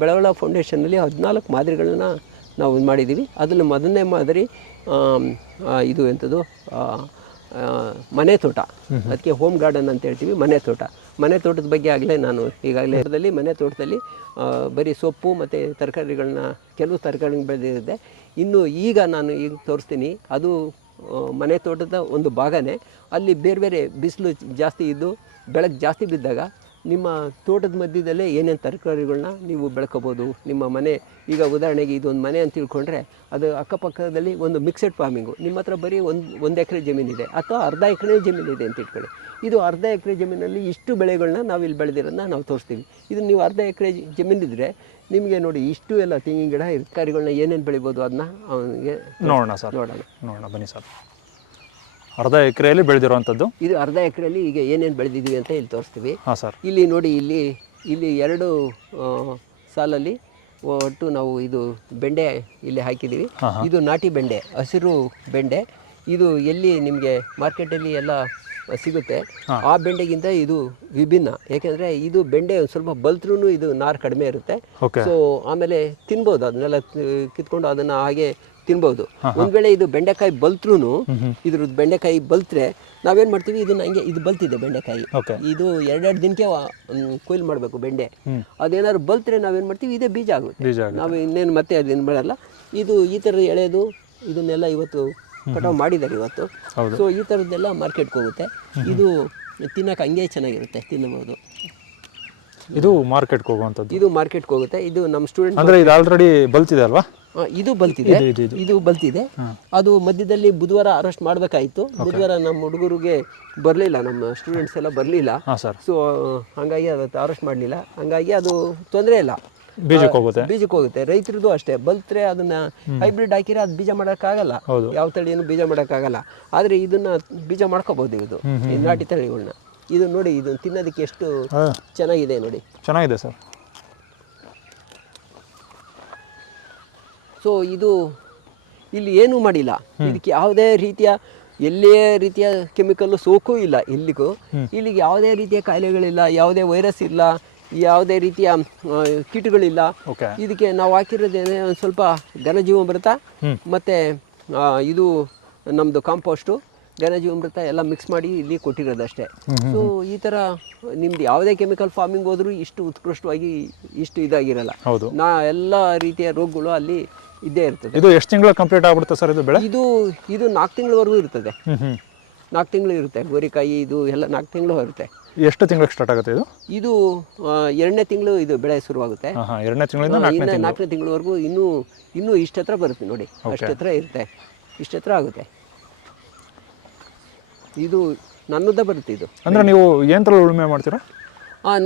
ಬೆಳವಳ ಫೌಂಡೇಶನ್ನಲ್ಲಿ 14 ಮಾದರಿಗಳನ್ನ ನಾವು ಮಾಡಿದ್ದೀವಿ. ಅದರಲ್ಲಿ ಮೊದಲನೇ ಮಾದರಿ ಇದು ಎಂಥದ್ದು ಮನೆ ತೋಟ, ಅದಕ್ಕೆ ಹೋಮ್ ಗಾರ್ಡನ್ ಅಂತ ಹೇಳ್ತೀವಿ. ಮನೆ ತೋಟದ ಬಗ್ಗೆ ಆಗಲೇ ನಾನು ಈಗಾಗಲೇ ಮನೆ ತೋಟದಲ್ಲಿ ಬರೀ ಸೊಪ್ಪು ಮತ್ತು ತರಕಾರಿಗಳನ್ನ, ಕೆಲವು ತರಕಾರಿಗಳನ್ನ ಬೆಳೆದಿರುತ್ತೆ. ಇನ್ನು ಈಗ ನಾನು ತೋರಿಸ್ತೀನಿ, ಅದು ಮನೆ ತೋಟದ ಒಂದು ಭಾಗನೇ. ಅಲ್ಲಿ ಬೇರೆ ಬೇರೆ ಬಿಸಿಲು ಜಾಸ್ತಿ ಇದ್ದು ಬೆಳಕು ಜಾಸ್ತಿ ಬಿದ್ದಾಗ ನಿಮ್ಮ ತೋಟದ ಮಧ್ಯದಲ್ಲೇ ಏನೇನು ತರಕಾರಿಗಳನ್ನ ನೀವು ಬೆಳ್ಕೋಬೋದು. ನಿಮ್ಮ ಮನೆ, ಈಗ ಉದಾಹರಣೆಗೆ ಇದೊಂದು ಮನೆ ಅಂತ ತಿಳ್ಕೊಂಡ್ರೆ ಅದು ಅಕ್ಕಪಕ್ಕದಲ್ಲಿ ಒಂದು ಮಿಕ್ಸೆಡ್ ಫಾರ್ಮಿಂಗು. ನಿಮ್ಮ ಹತ್ರ ಬರೀ ಒಂದು ಎಕರೆ ಜಮೀನಿದೆ ಅಥವಾ ಅರ್ಧ ಎಕರೆ ಜಮೀನಿದೆ ಅಂತ ಇಟ್ಕೊಳ್ಳಿ. ಇದು ಅರ್ಧ ಎಕರೆ ಜಮೀನಲ್ಲಿ ಇಷ್ಟು ಬೆಳೆಗಳನ್ನ ನಾವು ಇಲ್ಲಿ ಬೆಳೆದಿರೋದನ್ನ ನಾವು ತೋರಿಸ್ತೀವಿ. ಇದು ನೀವು ಅರ್ಧ ಎಕರೆ ಜಮೀನಿದ್ರೆ ನಿಮಗೆ ನೋಡಿ ಇಷ್ಟು ಎಲ್ಲ ತೆಂಗಿನ ಗಿಡ, ತರಕಾರಿಗಳನ್ನ ಏನೇನು ಬೆಳಿಬೋದು ಅದನ್ನ ಅವನಿಗೆ ನೋಡೋಣ ಬನ್ನಿ ಸರ್. ಅರ್ಧ ಎಕರೆಯಲ್ಲಿ ಬೆಳೆದಿರುವಂಥದ್ದು ಇದು. ಅರ್ಧ ಎಕರೆಯಲ್ಲಿ ಈಗ ಏನೇನು ಬೆಳೆದಿದ್ದೀವಿ ಅಂತ ಇಲ್ಲಿ ತೋರಿಸ್ತೀವಿ. ಹಾಂ ಸರ್. ಇಲ್ಲಿ ನೋಡಿ, ಇಲ್ಲಿ 2 ಸಾಲಲ್ಲಿ ಒಟ್ಟು ನಾವು ಇದು ಬೆಂಡೆ ಇಲ್ಲಿ ಹಾಕಿದ್ದೀವಿ. ಇದು ನಾಟಿ ಬೆಂಡೆ, ಹಸಿರು ಬೆಂಡೆ. ಇದು ಎಲ್ಲಿ ನಿಮಗೆ ಮಾರ್ಕೆಟಲ್ಲಿ ಎಲ್ಲ ಸಿಗುತ್ತೆ ಆ ಬೆಂಡೆಗಿಂತ ಇದು ವಿಭಿನ್ನ. ಯಾಕೆಂದರೆ ಇದು ಬೆಂಡೆ ಒಂದು ಸ್ವಲ್ಪ ಬಲ್ತ್ರೂ ಇದು ನಾರು ಕಡಿಮೆ ಇರುತ್ತೆ. ಸೊ ಆಮೇಲೆ ತಿನ್ಬೋದು, ಅದನ್ನೆಲ್ಲ ಕಿತ್ಕೊಂಡು ಅದನ್ನು ಹಾಗೆ ತಿನ್ಬೋದು. ಒಂದ್ ವೇಳೆ ಇದು ಬೆಂಡೆಕಾಯಿ ಬಲ್ತ್ರೂ, ಇದ್ರದ್ದು ಬೆಂಡೆಕಾಯಿ ಬಲ್ತ್ರೆ ನಾವೇನ್ ಮಾಡ್ತೀವಿ, ಇದನ್ನ ಹಂಗೆ, ಇದು ಬಲ್ತಿದೆ ಬೆಂಡೆಕಾಯಿ, ಇದು 2 ದಿನಕ್ಕೆ ಕೊಯ್ಲು ಮಾಡಬೇಕು ಬೆಂಡೆ. ಅದೇನಾದ್ರು ಬಲ್ತ್ರೆ ನಾವೇನ್ ಮಾಡ್ತೀವಿ, ಇದೇ ಬೀಜ ಆಗುತ್ತೆ. ನಾವು ಇನ್ನೇನು ಮತ್ತೆ ಅದೇನು ಮಾಡಲ್ಲ. ಇದು ಈ ಥರದ ಎಳೆದು ಇದನ್ನೆಲ್ಲ ಇವತ್ತು ಕಟಾವು ಮಾಡಿದ್ದಾರೆ ಇವತ್ತು. ಸೊ ಈ ಥರದ್ದೆಲ್ಲ ಮಾರ್ಕೆಟ್ಗೆ ಹೋಗುತ್ತೆ. ಇದು ತಿನ್ನಕ್ಕೆ ಹಂಗೆ ಚೆನ್ನಾಗಿರುತ್ತೆ, ತಿನ್ನಬಹುದು. ಇದು ಮಾರ್ಕೆಟ್ಗೆ ಹೋಗುವಂಥದ್ದು. ಇದು ಮಾರ್ಕೆಟ್ಗೆ ಹೋಗುತ್ತೆ. ಇದು ನಮ್ಮ ಸ್ಟೂಡೆಂಟ್ ಅಂದರೆ ಇದು ಆಲ್ರೆಡಿ ಬಲ್ತಿದೆ ಅಲ್ವಾ? ಇದು ಬಲ್ತಿದೆ. ಅದು ಮಧ್ಯದಲ್ಲಿ ಬುಧವಾರ ಅರೆಸ್ಟ್ ಮಾಡಬೇಕಾಯಿತು. ಬುಧವಾರ ನಮ್ಮ ಹುಡುಗರಿಗೆ ಬರಲಿಲ್ಲ, ನಮ್ಮ ಸ್ಟೂಡೆಂಟ್ಸ್ ಎಲ್ಲ ಬರಲಿಲ್ಲ. ಸೊ ಹಾಗಾಗಿ ಅದಕ್ಕೆ ಅರೆಸ್ಟ್ ಮಾಡಲಿಲ್ಲ. ಹಾಗಾಗಿ ಅದು ತೊಂದರೆ ಇಲ್ಲ, ಬೀಜಕ್ಕೆ ಹೋಗುತ್ತೆ. ರೈತರದ್ದು ಅಷ್ಟೇ, ಬಲ್ತ್ರೆ ಅದನ್ನ ಹೈಬ್ರಿಡ್ ಹಾಕಿದ್ರೆ ಅದು ಬೀಜ ಮಾಡೋಕ್ಕಾಗಲ್ಲ, ಯಾವ ತಳಿಯನ್ನು ಬೀಜ ಮಾಡೋಕ್ಕಾಗಲ್ಲ. ಆದರೆ ಇದನ್ನ ಬೀಜ ಮಾಡ್ಕೋಬಹುದು, ಇದು ನಾಟಿ ತಳಿಗಳನ್ನ. ಇದು ನೋಡಿ, ಇದು ತಿನ್ನೋದಕ್ಕೆ ಎಷ್ಟು ಚೆನ್ನಾಗಿದೆ ನೋಡಿ. ಚೆನ್ನಾಗಿದೆ ಸರ್. ಸೊ ಇದು ಇಲ್ಲಿ ಏನೂ ಮಾಡಿಲ್ಲ, ಇದಕ್ಕೆ ಯಾವುದೇ ರೀತಿಯ ಎಲ್ಲೇ ರೀತಿಯ ಕೆಮಿಕಲ್ ಸೋಕೂ ಇಲ್ಲ. ಇಲ್ಲಿಗೆ ಯಾವುದೇ ರೀತಿಯ ಕಾಯಿಲೆಗಳಿಲ್ಲ, ಯಾವುದೇ ವೈರಸ್ ಇಲ್ಲ, ಯಾವುದೇ ರೀತಿಯ ಕೀಟಗಳಿಲ್ಲ. ಇದಕ್ಕೆ ನಾವು ಹಾಕಿರೋದೇನೆ ಒಂದು ಸ್ವಲ್ಪ ಘನಜೀವಾಮೃತ ಮತ್ತು ಇದು ನಮ್ಮದು ಕಾಂಪೋಸ್ಟು, ಘನಜೀವಾಮೃತ ಎಲ್ಲ ಮಿಕ್ಸ್ ಮಾಡಿ ಇಲ್ಲಿ ಕೊಟ್ಟಿರೋದಷ್ಟೇ. ಸೊ ಈ ಥರ ನಿಮ್ದು ಯಾವುದೇ ಕೆಮಿಕಲ್ ಫಾರ್ಮಿಂಗ್ ಹೋದ್ರೂ ಇಷ್ಟು ಉತ್ಕೃಷ್ಟವಾಗಿ ಇಷ್ಟು ಇದಾಗಿರಲ್ಲ. ಎಲ್ಲ ರೀತಿಯ ರೋಗಗಳು ಅಲ್ಲಿ ಇದ್ದೇ ಇರ್ತದೆ. ಇದು ಎಷ್ಟು ತಿಂಗಳು ಕಂಪ್ಲೀಟ್ ಆಗ್ಬಿಡುತ್ತೆ ಸರ್ ಇದು ಬೆಳೆ? ಇದು 4 ತಿಂಗಳವರೆಗೂ ಇರ್ತದೆ. 4 ತಿಂಗಳು ಇರುತ್ತೆ. ಗೋರಿಕಾಯಿ ಇದು ಎಲ್ಲ 4 ತಿಂಗಳು ಇರುತ್ತೆ. ಎಷ್ಟು ತಿಂಗಳಿಗೆ ಸ್ಟಾರ್ಟ್ ಆಗುತ್ತೆ ಇದು? ಇದು 2ನೇ ತಿಂಗಳು ಇದು ಬೆಳೆ ಶುರುವಾಗುತ್ತೆ. 2ನೇ ತಿಂಗಳಿಂದ 4ನೇ ತಿಂಗಳವರೆಗೂ ಇನ್ನೂ ಇಷ್ಟತ್ರ ಬರುತ್ತೆ ನೋಡಿ, ಅಷ್ಟತ್ರ ಇರುತ್ತೆ, ಇಷ್ಟತ್ರ ಆಗುತ್ತೆ. ಇದು ನನ್ನದೇ ಬರುತ್ತೆ. ಇದು ಅಂದರೆ ನೀವು ಯಂತ್ರ ಉಳುಮೆ ಮಾಡ್ತೀರಾ?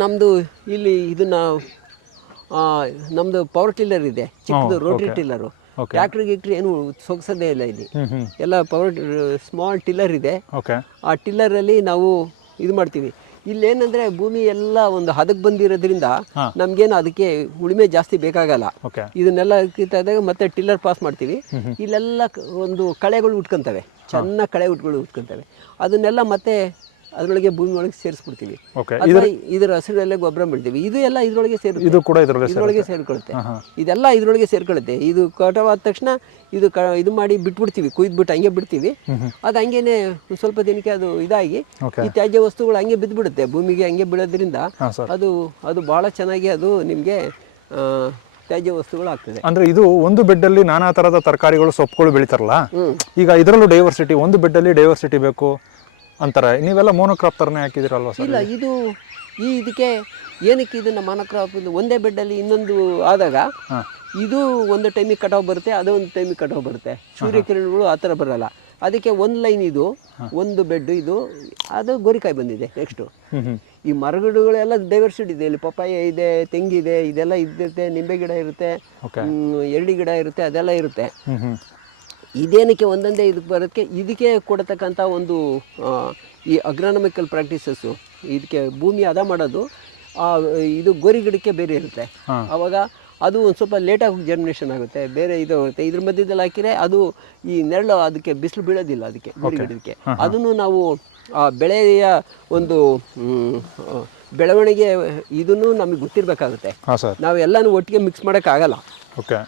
ನಮ್ಮದು ಇಲ್ಲಿ ಇದನ್ನ ನಮ್ಮದು ಪವರ್ ಟಿಲ್ಲರ್ ಇದೆ, ಚಿಕ್ಕದು ರೋಟರಿ ಟಿಲ್ಲರು. ಟ್ರ್ಯಾಕ್ಟರ್ ಗಿಕ್ಟ್ರಿ ಏನು ಸೊಗಸದೇ ಇಲ್ಲ ಇಲ್ಲಿ, ಎಲ್ಲ ಸ್ಮಾಲ್ ಟಿಲ್ಲರ್ ಇದೆ. ಆ ಟಿಲ್ಲರಲ್ಲಿ ನಾವು ಇದು ಮಾಡ್ತೀವಿ. ಇಲ್ಲೇನಂದ್ರೆ ಭೂಮಿ ಎಲ್ಲ ಒಂದು ಹದಕ್ಕೆ ಬಂದಿರೋದ್ರಿಂದ ನಮ್ಗೇನು ಅದಕ್ಕೆ ಉಳುಮೆ ಜಾಸ್ತಿ ಬೇಕಾಗಲ್ಲ. ಇದನ್ನೆಲ್ಲ ಕಿತ್ತಾದಾಗ ಮತ್ತೆ ಟಿಲ್ಲರ್ ಪಾಸ್ ಮಾಡ್ತೀವಿ. ಇಲ್ಲೆಲ್ಲ ಒಂದು ಕಳೆಗಳು ಉಟ್ಕೊಂತವೆ, ಚೆನ್ನಾಗಿ ಕಳೆಗಳು ಉಟ್ಕೊಂತವೆ. ಅದನ್ನೆಲ್ಲ ಮತ್ತೆ ಅದರೊಳಗೆ ಭೂಮಿ ಒಳಗೆ ಸೇರಿಸ್ಬಿಡ್ತೀವಿ. ಇದರ ಹಸಿರಲ್ಲೇ ಗೊಬ್ಬರ ಬಿಡ್ತೀವಿ. ಇದು ಎಲ್ಲ ಇದರೊಳಗೆ ಸೇರ್ಕೊಳ್ಳುತ್ತೆ. ಇದೆಲ್ಲ ಇದರೊಳಗೆ ಸೇರ್ಕೊಳ್ಳುತ್ತೆ. ಇದು ಕಟಾವಾದ ತಕ್ಷಣ ಇದು ಮಾಡಿ ಬಿಟ್ಬಿಡ್ತೀವಿ, ಕುಯ್ದ್ಬಿಟ್ಟು ಹಂಗೆ ಬಿಡ್ತೀವಿ. ಅದು ಹಂಗೇನೆ ಸ್ವಲ್ಪ ದಿನಕ್ಕೆ ಅದು ಇದಾಗಿ ಈ ತ್ಯಾಜ್ಯ ವಸ್ತುಗಳು ಹಂಗೆ ಬಿದ್ದುಬಿಡುತ್ತೆ ಭೂಮಿಗೆ. ಹಂಗೆ ಬಿಡೋದ್ರಿಂದ ಅದು ಬಹಳ ಚೆನ್ನಾಗಿ ಅದು ನಿಮಗೆ ತ್ಯಾಜ್ಯ ವಸ್ತುಗಳು ಆಗ್ತದೆ. ಅಂದ್ರೆ ಇದು ಒಂದು ಬೆಡ್ಡಲ್ಲಿ ನಾನಾ ತರದ ತರಕಾರಿಗಳು, ಸೊಪ್ಪುಗಳು ಬೆಳಿತಾರಲ್ಲ, ಈಗ ಇದರಲ್ಲೂ ಡೈವರ್ಸಿಟಿ, ಒಂದು ಬೆಡ್ಡಲ್ಲಿ ಡೈವರ್ಸಿಟಿ ಬೇಕು ಅಂತಾರೆ. ನೀವೆಲ್ಲ ಮೋನೋಕ್ರಾಪ್ ತರನೇ ಹಾಕಿದಿರಲ್ವಾ ಸರ್? ಇಲ್ಲ, ಇದಕ್ಕೆ ಏನಕ್ಕೆ ಇದನ್ನ ಮೋನೋಕ್ರಾಪ್, ಒಂದೇ ಬೆಡ್ಡಲ್ಲಿ ಇನ್ನೊಂದು ಆದಾಗ ಇದು ಒಂದು ಟೈಮಿಗೆ ಕಟಾವು ಬರುತ್ತೆ, ಅದೊಂದು ಟೈಮಿಗೆ ಕಟಾವು ಬರುತ್ತೆ. ಸೂರ್ಯಕಿರಣಗಳು ಆ ಥರ ಬರಲ್ಲ. ಅದಕ್ಕೆ ಒಂದು ಲೈನ್ ಇದು, ಒಂದು ಬೆಡ್ ಇದು, ಅದು ಗೋರಿಕಾಯಿ ಬಂದಿದೆ. ನೆಕ್ಸ್ಟು ಈ ಮರಗಿಡಗಳೆಲ್ಲ ಡೈವರ್ಸಿಟಿ ಇದೆ. ಇಲ್ಲಿ ಪಪ್ಪಾಯ ಇದೆ, ತೆಂಗಿದೆ, ಇದೆಲ್ಲ ಇರುತ್ತೆ, ನಿಂಬೆ ಗಿಡ ಇರುತ್ತೆ, ಎರಡಿ ಗಿಡ ಇರುತ್ತೆ, ಅದೆಲ್ಲ ಇರುತ್ತೆ. ಇದೇನಕ್ಕೆ ಒಂದೊಂದೇ ಇದಕ್ಕೆ ಬರೋದಕ್ಕೆ, ಇದಕ್ಕೆ ಕೊಡತಕ್ಕಂಥ ಒಂದು ಈ ಅಗ್ರಾನಮಿಕಲ್ ಪ್ರಾಕ್ಟೀಸಸ್ಸು, ಇದಕ್ಕೆ ಭೂಮಿ ಹದ ಮಾಡೋದು, ಇದು ಗೋರಿ ಗಿಡಕ್ಕೆ ಬೇರೆ ಇರುತ್ತೆ. ಆವಾಗ ಅದು ಒಂದು ಸ್ವಲ್ಪ ಲೇಟಾಗಿ ಜರ್ಮಿನೇಷನ್ ಆಗುತ್ತೆ, ಬೇರೆ ಇದು ಆಗುತ್ತೆ. ಇದ್ರ ಮಧ್ಯದಲ್ಲಿ ಹಾಕಿದರೆ ಅದು ಈ ನೆರಳು, ಅದಕ್ಕೆ ಬಿಸಿಲು ಬೀಳೋದಿಲ್ಲ ಅದಕ್ಕೆ ಗೋರಿ ಗಿಡಕ್ಕೆ. ಅದನ್ನು ನಾವು ಆ ಬೆಳೆಯ ಒಂದು ಬೆಳವಣಿಗೆ ಇದನ್ನು ನಮಗೆ ಗೊತ್ತಿರಬೇಕಾಗುತ್ತೆ. ಹಾಂ ಸರ್. ನಾವೆಲ್ಲನೂ ಒಟ್ಟಿಗೆ ಮಿಕ್ಸ್ ಮಾಡೋಕ್ಕಾಗಲ್ಲ. ಓಕೆ.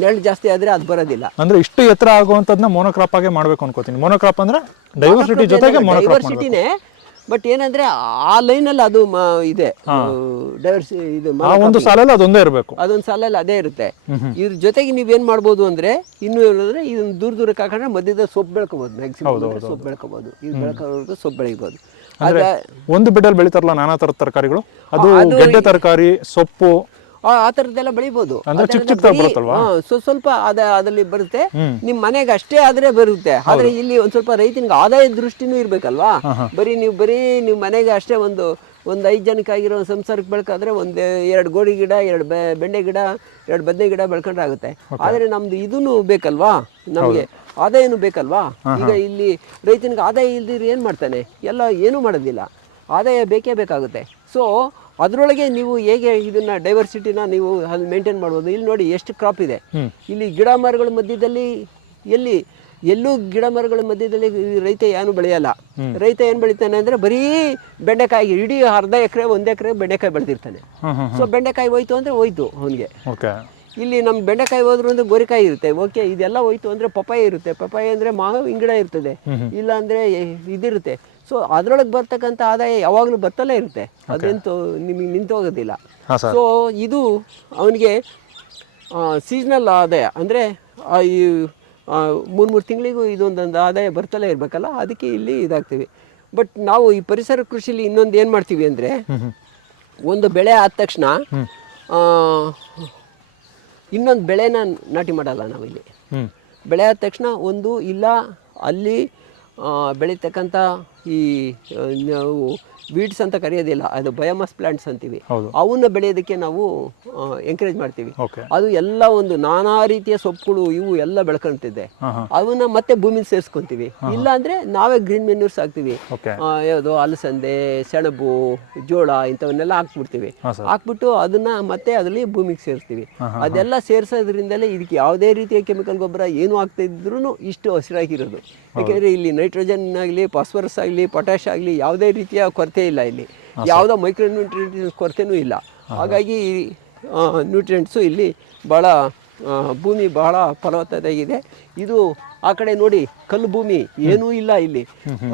ನೆರಳು ಜಾಸ್ತಿ ಆದರೆ ಅದು ಬರೋದಿಲ್ಲ. ಅಂದರೆ ಇಷ್ಟು ಎತ್ತರ ಆಗುವಂಥದ್ದನ್ನ ಮೋನೋಕ್ರಾಪ್ ಆಗೇ ಮಾಡಬೇಕು ಅನ್ಕೋತೀನಿ. ಮೋನೋಕ್ರಾಪ್ ಅಂದರೆ ಡೈವರ್ಸಿಟಿ ಜೊತೆಗೆ ಡೈವರ್ಸಿಟಿನೇ, ಬಟ್ ಏನಂದ್ರೆ ಆ ಲೈನಲ್ಲಿ ಅದು ಇದೆ ಇದು ಆ ಒಂದು ಸಾಲಲ್ಲಿ ಅದೊಂದೇ ಇರಬೇಕು, ಅದೊಂದು ಸಾಲಲ್ಲಿ ಅದೇ ಇರುತ್ತೆ. ಇದ್ರ ಜೊತೆಗೆ ನೀವೇನು ಮಾಡ್ಬೋದು ಅಂದರೆ ಇನ್ನೂ ಹೇಳಿದ್ರೆ ಇದನ್ನು ದೂರಕ್ಕೆ ಹಾಕೊಂಡ್ರೆ ಮಧ್ಯದ ಸೊಪ್ಪು ಬೆಳ್ಕೋಬೋದು. ಮ್ಯಾಕ್ಸಿಮಮ್ ಸೊಪ್ಪು ಬೆಳ್ಕೋಬೋದು. ಇದು ಬೆಳ್ಕೋದು ಸೊಪ್ಪು ಬೆಳಿಬೋದು. ಅಂದರೆ ಒಂದು ಬೆಡ್ಡಲ್ಲಿ ಬೆಳಿತಾರಲ್ಲ ನಾನಾ ಥರದ ತರಕಾರಿಗಳು, ಅದು ಗೆಡ್ಡೆ ತರಕಾರಿ, ಸೊಪ್ಪು, ಆ ಥರದ್ದೆಲ್ಲ ಬೆಳಿಬೋದು. ಸ್ವಲ್ಪ ಅದಲ್ಲಿ ಬರುತ್ತೆ. ನಿಮ್ಮ ಮನೆಗೆ ಅಷ್ಟೇ ಆದ್ರೆ ಬರುತ್ತೆ. ಆದ್ರೆ ಇಲ್ಲಿ ಒಂದ್ ಸ್ವಲ್ಪ ರೈತನಿಗೆ ಆದಾಯ ದೃಷ್ಟಿನೂ ಇರ್ಬೇಕಲ್ವಾ. ಬರೀ ನೀವು ಮನೆಗೆ ಅಷ್ಟೇ ಒಂದು 5 ಜನಕ್ಕಾಗಿರೋ ಸಂಸಾರಕ್ಕೆ ಬೆಳ್ಕಾದ್ರೆ ಒಂದು 2 ಗೋಡಿ ಗಿಡ, 2 ಬೆಂಡೆ ಗಿಡ, 2 ಬದನೆ ಗಿಡ ಬೆಳ್ಕೊಂಡ್ರೆ ಆಗುತ್ತೆ. ಆದ್ರೆ ನಮ್ದು ಇದೂ ಬೇಕಲ್ವಾ, ನಮ್ಗೆ ಆದಾಯನೂ ಬೇಕಲ್ವಾ. ಈಗ ಇಲ್ಲಿ ರೈತನಿಗೆ ಆದಾಯ ಇಲ್ದಿದ್ರೆ ಏನ್ ಮಾಡ್ತಾನೆ? ಎಲ್ಲ ಏನೂ ಮಾಡೋದಿಲ್ಲ. ಆದಾಯ ಬೇಕೇ ಬೇಕಾಗುತ್ತೆ. ಸೊ ಅದರೊಳಗೆ ನೀವು ಹೇಗೆ ಇದನ್ನ ಡೈವರ್ಸಿಟಿನ ನೀವು ಅಲ್ಲಿ ಮೇಂಟೈನ್ ಮಾಡ್ಬೋದು. ಇಲ್ಲಿ ನೋಡಿ ಎಷ್ಟು ಕ್ರಾಪ್ ಇದೆ. ಇಲ್ಲಿ ಗಿಡ ಮರಗಳ ಮಧ್ಯದಲ್ಲಿ ಎಲ್ಲೂ ಗಿಡ ಮರಗಳ ಮಧ್ಯದಲ್ಲಿ ರೈತ ಏನು ಬೆಳೆಯಲ್ಲ. ರೈತ ಏನು ಬೆಳಿತಾನೆ ಅಂದರೆ ಬರೀ ಬೆಂಡೆಕಾಯಿ, ಇಡೀ ಅರ್ಧ ಎಕರೆ 1 ಎಕರೆ ಬೆಂಡೆಕಾಯಿ ಬೆಳೆದಿರ್ತಾನೆ. ಸೊ ಬೆಂಡೆಕಾಯಿ ಹೋಯ್ತು ಅಂದರೆ ಹೋಯ್ತು ಅವನಿಗೆ. ಇಲ್ಲಿ ನಮ್ಮ ಬೆಂಡೆಕಾಯಿ ಹೋದ್ರು ಅಂದರೆ ಗೋರಿಕಾಯಿ ಇರುತ್ತೆ. ಓಕೆ, ಇದೆಲ್ಲ ಹೋಯ್ತು ಅಂದರೆ ಪಪ್ಪಾಯ ಇರುತ್ತೆ. ಪಪ್ಪಾಯ ಅಂದರೆ ಮಾವಿನ ಗಿಡ ಇರ್ತದೆ, ಇಲ್ಲ ಅಂದರೆ ಇದಿರುತ್ತೆ. ಸೊ ಅದರೊಳಗೆ ಬರ್ತಕ್ಕಂಥ ಆದಾಯ ಯಾವಾಗಲೂ ಬರ್ತಲೇ ಇರುತ್ತೆ. ಅದಂತೂ ನಿಮಗೆ ನಿಂತು ಹೋಗೋದಿಲ್ಲ. ಸೊ ಇದು ಅವನಿಗೆ ಸೀಸ್ನಲ್ ಆದಾಯ ಅಂದರೆ ಈ 3 ತಿಂಗಳಿಗೂ ಇದೊಂದೊಂದು ಆದಾಯ ಬರ್ತಲೇ ಇರಬೇಕಲ್ಲ. ಅದಕ್ಕೆ ಇಲ್ಲಿ ಇದಾಗ್ತೀವಿ. ಬಟ್ ನಾವು ಈ ಪರಿಸರ ಕೃಷಿಲಿ ಇನ್ನೊಂದು ಏನು ಮಾಡ್ತೀವಿ ಅಂದರೆ, ಒಂದು ಬೆಳೆ ಆದ ತಕ್ಷಣ ಇನ್ನೊಂದು ಬೆಳೆನ ನಾಟಿ ಮಾಡಲ್ಲ ನಾವಿಲ್ಲಿ. ಬೆಳೆ ಆದ ತಕ್ಷಣ ಒಂದು ಇಲ್ಲ ಅಲ್ಲಿ ಬೆಳೀತಕ್ಕಂಥ ಈ ನಾವು ವೀಡ್ಸ್ ಅಂತ ಕರೆಯೋದಿಲ್ಲ, ಅದು ಬಯೋಮಾಸ್ ಪ್ಲಾಂಟ್ಸ್ ಅಂತೀವಿ. ಅವನ್ನ ಬೆಳೆಯೋದಕ್ಕೆ ನಾವು ಎಂಕರೇಜ್ ಮಾಡ್ತೀವಿ. ಅದು ಎಲ್ಲ ಒಂದು ನಾನಾ ರೀತಿಯ ಸೊಪ್ಪುಗಳು ಇವು ಎಲ್ಲ ಬೆಳ್ಕೊಂತಿದ್ದೆ. ಅವನ್ನ ಮತ್ತೆ ಭೂಮಿಲಿ ಸೇರಿಸ್ಕೊಂತೀವಿ. ಇಲ್ಲ ಅಂದ್ರೆ ನಾವೇ ಗ್ರೀನ್ ಮೆನ್ಯೂರ್ಸ್ ಹಾಕ್ತಿವಿ. ಯಾವುದು ಅಲಸಂದೆ, ಸೆಣಬು, ಜೋಳ ಇಂಥವನ್ನೆಲ್ಲ ಹಾಕ್ಬಿಡ್ತೀವಿ. ಹಾಕ್ಬಿಟ್ಟು ಅದನ್ನ ಮತ್ತೆ ಅದರಲ್ಲಿ ಭೂಮಿಗೆ ಸೇರಿಸ್ತೀವಿ. ಅದೆಲ್ಲ ಸೇರಿಸೋದ್ರಿಂದಲೇ ಇದಕ್ಕೆ ಯಾವುದೇ ರೀತಿಯ ಕೆಮಿಕಲ್ ಗೊಬ್ಬರ ಏನು ಹಾಕ್ತಾ ಇದ್ರೂ ಇಷ್ಟು ಹಸಿರಾಗಿರೋದು. ಯಾಕೆಂದರೆ ಇಲ್ಲಿ ನೈಟ್ರೋಜನ್ ಆಗಲಿ, ಫಾಸ್ಫರಸ್ ಆಗಲಿ, ಪೊಟ್ಯಾಶ್ ಆಗಲಿ ಯಾವುದೇ ರೀತಿಯ ಕೊರತೆ ಇಲ್ಲ. ಇಲ್ಲಿ ಯಾವುದೋ ಮೈಕ್ರೋ ನ್ಯೂಟ್ರಿಯೆಂಟ್ಸ್ ಕೊರತೆನೂ ಇಲ್ಲ. ಹಾಗಾಗಿ ನ್ಯೂಟ್ರಿಯೆಂಟ್ಸು ಇಲ್ಲಿ ಭಾಳ ಭೂಮಿ ಬಹಳ ಫಲವತ್ತತೆಯಾಗಿದೆ. ಇದು ಆ ಕಡೆ ನೋಡಿ ಕಲ್ಲು ಭೂಮಿ ಏನೂ ಇಲ್ಲ ಇಲ್ಲಿ.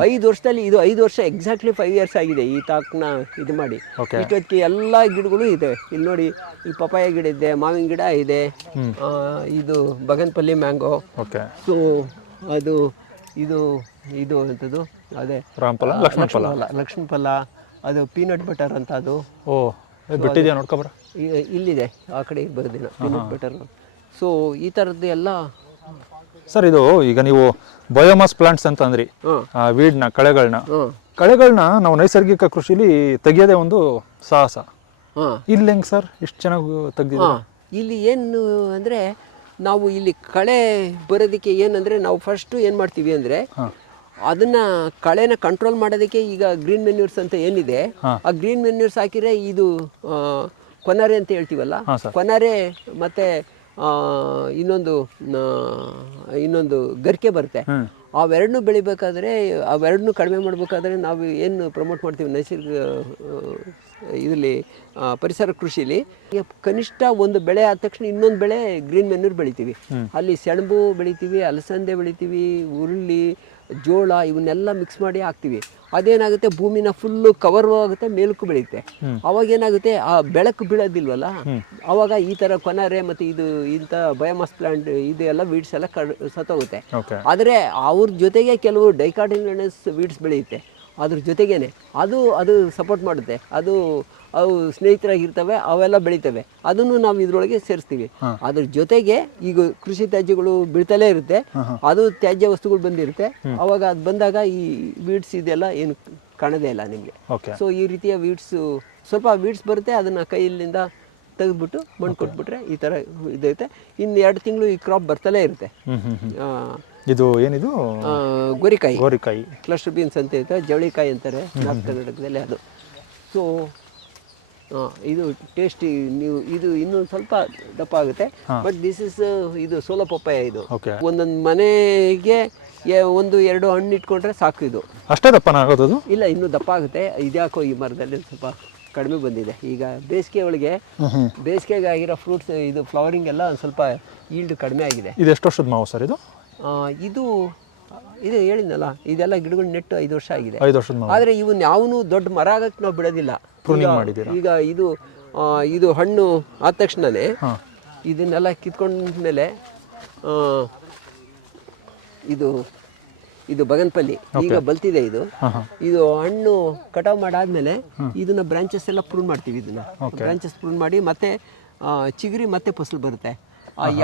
5 ವರ್ಷದಲ್ಲಿ ಇದು 5 ವರ್ಷ ಎಕ್ಸಾಕ್ಟ್ಲಿ 5 ಇಯರ್ಸ್ ಆಗಿದೆ ಈ ತಾಕ್ನ ಇದು ಮಾಡಿ. ಇಷ್ಟೊತ್ತಿಗೆ ಎಲ್ಲ ಗಿಡಗಳು ಇದೆ. ಇಲ್ಲಿ ನೋಡಿ, ಈ ಪಪಾಯ ಗಿಡ ಇದೆ, ಮಾವಿನ ಗಿಡ ಇದೆ, ಇದು ಬಗನ್ಪಲ್ಲಿ ಮ್ಯಾಂಗೋ. ಸೊ ಅದು ಇದು ಅಂಥದ್ದು ಅದೇ ರಾಮಫಲ, ಲಕ್ಷ್ಮಣ ಫಲ, ಅದು ಪೀನಟ್ ಬಟರ್ ಅಂತ. ಅದು ಬಿಟ್ಟಿದೆಯಾ ನೋಡ್ಕೊಬ್ರ, ಇಲ್ಲಿದೆ ಆ ಕಡೆ ಬರೋದಿಲ್ಲ ಪೀನಟ್ ಬಟರ್. ಸೊ ಈ ಥರದ್ದು ಎಲ್ಲ ಸರ್. ಇದು ಈಗ ನೀವು ಬಯೋಮಾಸ್ ಪ್ಲಾಂಟ್ಸ್ ಅಂತ ಅಂದ್ರಿ, ವೀಡ್ನ ಕಳೆಗಳನ್ನ ನಾವು ನೈಸರ್ಗಿಕ ಕೃಷಿಲಿ ತೆಗಿಯೋದೇ ಒಂದು ಸಾಹಸ. ಇಲ್ಲಿ ಹೆಂಗೆ ಸರ್ ಇಷ್ಟು ಚೆನ್ನಾಗಿ ತೆಗ್ದಿದ್ದೀರಾ? ಇಲ್ಲಿ ಏನು ಅಂದರೆ, ನಾವು ಇಲ್ಲಿ ಕಳೆ ಬರೋದಕ್ಕೆ ಏನಂದರೆ, ನಾವು ಫಸ್ಟು ಏನು ಮಾಡ್ತೀವಿ ಅಂದರೆ, ಅದನ್ನ ಕಳೆನ ಕಂಟ್ರೋಲ್ ಮಾಡೋದಕ್ಕೆ ಈಗ ಗ್ರೀನ್ ಮೆನ್ಯೂರ್ಸ್ ಅಂತ ಏನಿದೆ, ಆ ಗ್ರೀನ್ ಮೆನ್ಯೂರ್ಸ್ ಹಾಕಿದ್ರೆ ಇದು ಕೊನಾರೆ ಅಂತ ಹೇಳ್ತೀವಲ್ಲ, ಕೊನಾರೆ ಮತ್ತು ಇನ್ನೊಂದು ಗರಿಕೆ ಬರುತ್ತೆ. ಅವೆರಡನ್ನೂ ಬೆಳಿಬೇಕಾದ್ರೆ, ಅವೆರಡನ್ನೂ ಕಡಿಮೆ ಮಾಡಬೇಕಾದ್ರೆ ನಾವು ಏನು ಪ್ರಮೋಟ್ ಮಾಡ್ತೀವಿ ನೈಸರ್ಗಿಕ ಇದರಲ್ಲಿ ಪರಿಸರ ಕೃಷಿಲಿ, ಕನಿಷ್ಠ ಒಂದು ಬೆಳೆ ಆದ ತಕ್ಷಣ ಇನ್ನೊಂದು ಬೆಳೆ ಗ್ರೀನ್ ಮೆನ್ಯೂರ್ ಬೆಳಿತೀವಿ. ಅಲ್ಲಿ ಸೆಣಬು ಬೆಳಿತೀವಿ, ಅಲಸಂದೆ ಬೆಳಿತೀವಿ, ಉರುಳಿ, ಜೋಳ ಇವನ್ನೆಲ್ಲ ಮಿಕ್ಸ್ ಮಾಡಿ ಹಾಕ್ತೀವಿ. ಅದೇನಾಗುತ್ತೆ, ಭೂಮಿನ ಫುಲ್ಲು ಕವರ್ ಆಗುತ್ತೆ, ಮೇಲಕ್ಕೂ ಬೆಳೆಯುತ್ತೆ. ಅವಾಗ ಏನಾಗುತ್ತೆ, ಆ ಬೆಳಕು ಬೀಳೋದಿಲ್ವಲ್ಲ, ಅವಾಗ ಈ ಥರ ಕೊನಾರೆ ಮತ್ತು ಇಂಥ ಬಯೋಮಾಸ್ ಪ್ಲಾಂಟ್ ಇದೆಲ್ಲ ವೀಡ್ಸ್ ಎಲ್ಲ ಸತ್ತೋಗುತ್ತೆ. ಆದರೆ ಅವ್ರ ಜೊತೆಗೆ ಕೆಲವು ಡೈಕಾಟಿನಸ್ ವೀಡ್ಸ್ ಬೆಳೆಯುತ್ತೆ. ಅದ್ರ ಜೊತೆಗೇನೆ ಅದು ಸಪೋರ್ಟ್ ಮಾಡುತ್ತೆ. ಅವು ಸ್ನೇಹಿತರಾಗಿರ್ತವೆ, ಅವೆಲ್ಲ ಬೆಳಿತವೆ. ಅದನ್ನು ನಾವು ಇದ್ರೊಳಗೆ ಸೇರಿಸ್ತೀವಿ. ಅದ್ರ ಜೊತೆಗೆ ಈಗ ಕೃಷಿ ತ್ಯಾಜ್ಯಗಳು ಬೀಳ್ತಲೇ ಇರುತ್ತೆ, ಅದು ತ್ಯಾಜ್ಯ ವಸ್ತುಗಳು ಬಂದಿರುತ್ತೆ. ಅವಾಗ ಅದು ಬಂದಾಗ ಈ ವೀಡ್ಸ್ ಇದೆಲ್ಲ ಏನು ಕಾಣೋದೇ ಇಲ್ಲ ನಿಮಗೆ. ಸೊ ಈ ರೀತಿಯ ಸ್ವಲ್ಪ ವೀಡ್ಸ್ ಬರುತ್ತೆ, ಅದನ್ನು ಕೈಯಿಂದ ತೆಗೆದ್ಬಿಟ್ಟು ಮಣ್ಣು ಕೊಟ್ಬಿಟ್ರೆ ಈ ಥರ ಇದೈತೆ. ಇನ್ನು 2 ತಿಂಗಳು ಈ ಕ್ರಾಪ್ ಬರ್ತಲೇ ಇರುತ್ತೆ. ಇದು ಏನಿದು ಗೋರಿಕಾಯಿ, ಕ್ಲಸ್ಟರ್ ಬೀನ್ಸ್ ಅಂತ ಇರುತ್ತೆ, ಜವಳಿಕಾಯಿ ಅಂತಾರೆ ನಾರ್ತ್ ಕರ್ನಾಟಕದಲ್ಲಿ ಅದು. ಸೊ ಇದು ಟೇಸ್ಟಿ. ನೀವು ಇದು ಇನ್ನೂ ಸ್ವಲ್ಪ ದಪ್ಪ ಆಗುತ್ತೆ. ಬಟ್ ದಿಸ್ ಇಸ್ ಇದು ಸೋಲೋ ಪಪ್ಪಾಯ. ಇದು ಓಕೆ. ಒಂದೊಂದು ಮನೆಗೆ 1-2 ಹಣ್ಣು ಇಟ್ಕೊಂಡ್ರೆ ಸಾಕು. ಇದು ಅಷ್ಟೇ ದಪ್ಪನ ಆಗೋದು? ಇಲ್ಲ, ಇನ್ನೂ ದಪ್ಪ ಆಗುತ್ತೆ. ಇದ್ಯಾಕೋ ಈ ಮರದಲ್ಲಿ ಸ್ವಲ್ಪ ಕಡಿಮೆ ಬಂದಿದೆ. ಈಗ ಬೇಸಿಗೆ ಒಳಗೆ ಬೇಸಿಗೆಗೆ ಆಗಿರೋ ಫ್ರೂಟ್ಸ್ ಇದು ಫ್ಲವರಿಂಗ್ ಎಲ್ಲ ಒಂದು ಸ್ವಲ್ಪ ಈಲ್ಡ್ ಕಡಿಮೆ ಆಗಿದೆ. ಇದು ಎಷ್ಟು ವರ್ಷದ ಮಾವು ಸರ್ ಇದು? ಇದು ಹೇಳಿದ್ನಲ್ಲ, ಇದೆಲ್ಲ ಗಿಡಗಳು ನೆಟ್ಟು 5 ವರ್ಷ ಆಗಿದೆ. 5 ವರ್ಷದ ಮಾವು. ಆದರೆ ಇವನ್ ಯಾವನು ದೊಡ್ಡ ಮರ ಆಗಕ್ಕೆ ನಾವು ಬಿಡೋದಿಲ್ಲ. ಈಗ ಇದು ಹಣ್ಣು ಆದ ತಕ್ಷಣನೇ ಇದನ್ನೆಲ್ಲ ಕಿತ್ಕೊಂಡ್ಮೇಲೆ ಇದು ಬಗನ್ಪಲ್ಲಿ ಈಗ ಬಲ್ತಿದೆ. ಇದು ಹಣ್ಣು ಕಟಾವ್ ಮಾಡಾದ್ಮೇಲೆ ಇದನ್ನ ಬ್ರಾಂಚಸ್ ಎಲ್ಲ ಪ್ರೂನ್ ಮಾಡ್ತೀವಿ. ಇದನ್ನ ಬ್ರಾಂಚಸ್ ಪ್ರೂನ್ ಮಾಡಿ ಮತ್ತೆ ಚಿಗುರಿ ಮತ್ತೆ ಫಸಲು ಬರುತ್ತೆ.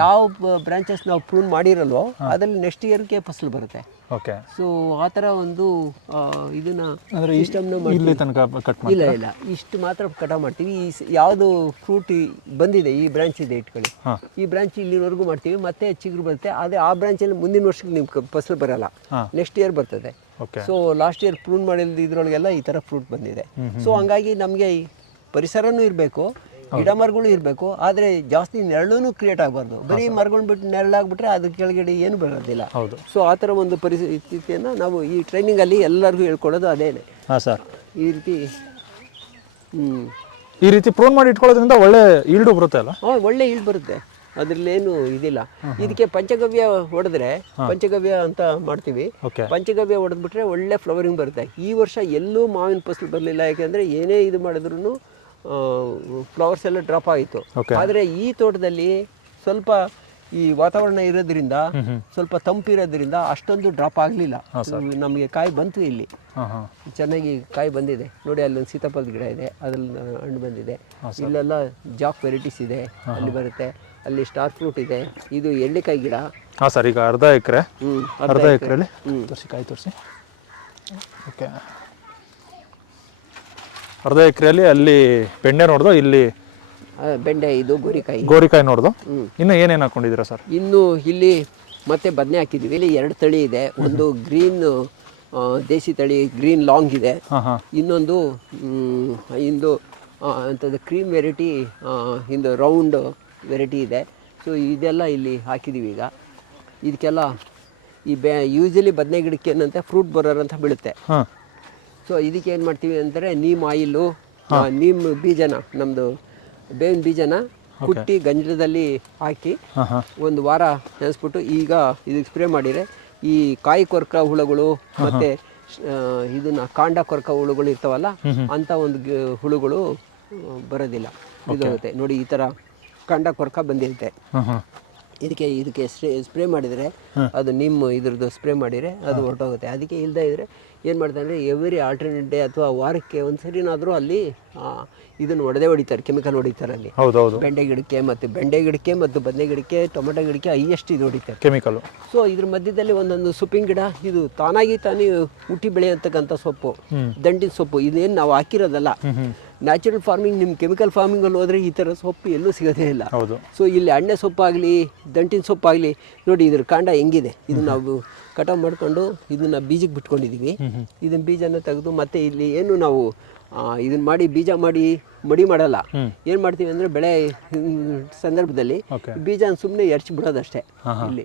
ಯಾವ ಬ್ರಾಂಚಸ್ ನಾವು ಪ್ರೂನ್ ಮಾಡಿರಲ್ವೋ ಅದರಲ್ಲಿ ನೆಕ್ಸ್ಟ್ ಇಯರ್ಗೆ ಫಸಲು ಬರುತ್ತೆ. ಓಕೆ. ಸೊ ಆ ಥರ ಒಂದು ಇದನ್ನ ಸಿಸ್ಟಮ್ನ ಇಲ್ಲ ಇಷ್ಟು ಮಾತ್ರ ಕಟಾವ್ ಮಾಡ್ತೀವಿ. ಯಾವುದು ಫ್ರೂಟ್ ಬಂದಿದೆ, ಈ ಬ್ರಾಂಚ್ ಇದೆ ಇಟ್ಕೊಳ್ಳಿ, ಈ ಬ್ರಾಂಚ್ ಇಲ್ಲಿವರೆಗೂ ಮಾಡ್ತೀವಿ. ಮತ್ತೆ ಚಿಗುರು ಬರುತ್ತೆ. ಅದೇ ಆ ಬ್ರಾಂಚಲ್ಲಿ ಮುಂದಿನ ವರ್ಷಕ್ಕೆ ನಿಮ್ಗೆ ಫಸಲು ಬರಲ್ಲ, ನೆಕ್ಸ್ಟ್ ಇಯರ್ ಬರ್ತದೆ. ಸೊ ಲಾಸ್ಟ್ ಇಯರ್ ಪ್ರೂನ್ ಮಾಡಿದ ಇದ್ರೊಳಗೆಲ್ಲ ಈ ಥರ ಫ್ರೂಟ್ ಬಂದಿದೆ. ಸೊ ಹಂಗಾಗಿ ನಮಗೆ ಪರಿಸರನೂ ಇರಬೇಕು, ಗಿಡ ಮರಗಳು ಇರಬೇಕು, ಆದರೆ ಜಾಸ್ತಿ ನೆರಳು ಕ್ರಿಯೇಟ್ ಆಗಬಾರ್ದು. ಬರೀ ಮರಗಳು ಬಿಟ್ಟು ನೆರಳಾಗ್ಬಿಟ್ರೆ ಅದ್ರ ಕೆಳಗಡೆ ಏನು ಬರೋದಿಲ್ಲ. ಸೊ ಆ ಥರ ಒಂದು ಪರಿಸ್ಥಿತಿಯನ್ನು ನಾವು ಈ ಟ್ರೈನಿಂಗಲ್ಲಿ ಎಲ್ಲರಿಗೂ ಹೇಳ್ಕೊಡೋದು ಅದೇನೆ. ಹಾಂ ಸರ್. ಈ ರೀತಿ ಈ ರೀತಿ ಪ್ರೂನ್ ಮಾಡಿ ಇಟ್ಕೊಳ್ಳೋದ್ರಿಂದ ಒಳ್ಳೆ ಈಲ್ಡ್ ಬರುತ್ತೆ ಅಲ್ಲ? ಒಳ್ಳೆ ಈಲ್ಡ್ ಬರುತ್ತೆ, ಅದ್ರಲ್ಲೇನು ಇದಿಲ್ಲ. ಇದಕ್ಕೆ ಪಂಚಗವ್ಯ ಹೊಡೆದ್ರೆ, ಪಂಚಗವ್ಯ ಅಂತ ಮಾಡ್ತೀವಿ, ಪಂಚಗವ್ಯ ಹೊಡೆದ್ಬಿಟ್ರೆ ಒಳ್ಳೆ ಫ್ಲವರಿಂಗ್ ಬರುತ್ತೆ. ಈ ವರ್ಷ ಎಲ್ಲೂ ಮಾವಿನ ಫಸಲು ಬರಲಿಲ್ಲ. ಯಾಕೆಂದರೆ ಏನೇ ಇದು ಮಾಡಿದ್ರು ಫ್ಲವರ್ಸ್ ಎಲ್ಲ ಡ್ರಾಪ್ ಆಯಿತು. ಆದರೆ ಈ ತೋಟದಲ್ಲಿ ಸ್ವಲ್ಪ ಈ ವಾತಾವರಣ ಇರೋದ್ರಿಂದ, ಸ್ವಲ್ಪ ತಂಪಿರೋದ್ರಿಂದ ಅಷ್ಟೊಂದು ಡ್ರಾಪ್ ಆಗಲಿಲ್ಲ. ನಮಗೆ ಕಾಯಿ ಬಂತು, ಇಲ್ಲಿ ಚೆನ್ನಾಗಿ ಕಾಯಿ ಬಂದಿದೆ. ನೋಡಿ, ಅಲ್ಲೊಂದು ಸೀತಾಫಲದ ಗಿಡ ಇದೆ, ಅದ್ರಲ್ಲಿ ಹಣ್ಣು ಬಂದಿದೆ. ಇಲ್ಲೆಲ್ಲ ಜಾಕ್ ವೆರೈಟೀಸ್ ಇದೆ, ಅಲ್ಲಿ ಬರುತ್ತೆ. ಅಲ್ಲಿ ಸ್ಟಾರ್ ಫ್ರೂಟ್ ಇದೆ. ಇದು ಎಳ್ಳಿಕಾಯಿ ಗಿಡ. ಹಾಂ ಸರ್. ಈಗ ಅರ್ಧ ಎಕರೆಲಿ ತೋರಿಸಿ, ಕಾಯಿ ತೋರಿಸಿ. ಓಕೆ. ಅರ್ಧ ಎಕರೆಯಲ್ಲಿ ಅಲ್ಲಿ ಬೆಂಡೆ ನೋಡ್ದು, ಇಲ್ಲಿ ಬೆಂಡೆ, ಇದು ಗೋರಿಕಾಯಿ ನೋಡ್ದು. ಇನ್ನು ಏನೇನು ಹಾಕೊಂಡಿದ್ದೀರಾ ಸರ್? ಇನ್ನು ಇಲ್ಲಿ ಮತ್ತೆ ಬದನೆ ಹಾಕಿದ್ದೀವಿ. ಇಲ್ಲಿ 2 ತಳಿ ಇದೆ. ಒಂದು ಗ್ರೀನ್ ದೇಸಿ ತಳಿ, ಗ್ರೀನ್ ಲಾಂಗ್ ಇದೆ. ಇನ್ನೊಂದು ಅಂಥದ್ದು ಕ್ರೀಮ್ ವೆರೈಟಿ, ಇಂದು ರೌಂಡ್ ವೆರೈಟಿ ಇದೆ. ಸೊ ಇದೆಲ್ಲ ಇಲ್ಲಿ ಹಾಕಿದ್ದೀವಿ. ಈಗ ಇದಕ್ಕೆಲ್ಲ ಈ ಯೂಶಲಿ ಬದನೆ ಗಿಡಕ್ಕೆ ಏನಂತೆ ಫ್ರೂಟ್ ಬರೋರ್ ಅಂತ ಬೀಳುತ್ತೆ. ಸೊ ಇದಕ್ಕೆ ಏನು ಮಾಡ್ತೀವಿ ಅಂದರೆ, ನೀಮ್ ಆಯಿಲು, ನೀಮ್ ಬೀಜನ, ನಮ್ಮದು ಬೇವಿನ ಬೀಜನ ಕುಟ್ಟಿ ಗಂಜಲದಲ್ಲಿ ಹಾಕಿ 1 ವಾರ ನೆನೆಸ್ಬಿಟ್ಟು ಈಗ ಇದಕ್ಕೆ ಸ್ಪ್ರೇ ಮಾಡಿದರೆ ಈ ಕಾಯಿ ಕೊರಕ ಹುಳುಗಳು ಮತ್ತು ಇದನ್ನು ಕಾಂಡ ಕೊರಕ ಹುಳುಗಳು ಇರ್ತಾವಲ್ಲ, ಅಂಥ ಒಂದು ಹುಳುಗಳು ಬರೋದಿಲ್ಲ. ಇದಾಗುತ್ತೆ ನೋಡಿ, ಈ ಥರ ಕಾಂಡ ಕೊರಕ ಬಂದಿರುತ್ತೆ. ಇದಕ್ಕೆ ಸ್ಪ್ರೇ ಮಾಡಿದರೆ, ಅದು ಇದ್ರದ್ದು ಸ್ಪ್ರೇ ಮಾಡಿದರೆ ಅದು ಹೊರಟೋಗುತ್ತೆ. ಅದಕ್ಕೆ ಇಲ್ಲದೇ ಇದ್ದರೆ ಏನು ಮಾಡ್ತಾರೆ ಅಂದರೆ, ಎವ್ರಿ ಆಲ್ಟರ್ನೇಟ್ ಡೇ ಅಥವಾ ವಾರಕ್ಕೆ ಒಂದು ಸರಿನಾದರೂ ಅಲ್ಲಿ ಇದನ್ನು ಹೊಡಿತಾರೆ, ಕೆಮಿಕಲ್ ಹೊಡಿತಾರೆ ಅಲ್ಲಿ. ಬೆಂಡೆ ಗಿಡಕ್ಕೆ ಮತ್ತು ಬದನೆ ಗಿಡಕ್ಕೆ, ಟೊಮೆಟೊ ಗಿಡಕ್ಕೆ ಹೈಯೆಸ್ಟ್ ಇದು ಹೊಡಿತಾರೆ ಕೆಮಿಕಲ್. ಸೊ ಇದ್ರ ಮಧ್ಯದಲ್ಲಿ ಒಂದೊಂದು ಸೊಪ್ಪಿನ ಗಿಡ, ಇದು ತಾನೇ ಹುಟ್ಟಿ ಬೆಳೆಯತಕ್ಕಂಥ ಸೊಪ್ಪು, ದಂಟಿನ ಸೊಪ್ಪು. ಇದೇನು ನಾವು ಹಾಕಿರೋದಲ್ಲ, ನ್ಯಾಚುರಲ್ ಫಾರ್ಮಿಂಗ್. ನಿಮ್ಮ ಕೆಮಿಕಲ್ ಫಾರ್ಮಿಂಗಲ್ಲಿ ಹೋದರೆ ಈ ಥರ ಸೊಪ್ಪು ಎಲ್ಲೂ ಸಿಗೋದೇ ಇಲ್ಲ. ಸೊ ಇಲ್ಲಿ ಎಣ್ಣೆ ಸೊಪ್ಪಾಗಲಿ, ದಂಟಿನ ಸೊಪ್ಪಾಗಲಿ ನೋಡಿ, ಇದ್ರ ಕಾಂಡ ಹೆಂಗಿದೆ. ಇದು ನಾವು ಕಟಾವು ಮಾಡ್ಕೊಂಡು ಇದನ್ನು ಬೀಜಕ್ಕೆ ಬಿಟ್ಕೊಂಡಿದ್ದೀವಿ. ಇದನ್ನ ಬೀಜನ ತೆಗೆದು ಮತ್ತೆ ಇಲ್ಲಿ ಏನು ನಾವು ಇದನ್ನ ಮಾಡಿ ಬೀಜ ಮಾಡಿ ಮಡಿ ಮಾಡಲ್ಲ. ಏನು ಮಾಡ್ತೀವಿ ಅಂದರೆ, ಬೆಳೆ ಸಂದರ್ಭದಲ್ಲಿ ಬೀಜ ಸುಮ್ಮನೆ ಎರ್ಚ್ಬಿಡೋದಷ್ಟೇ. ಇಲ್ಲಿ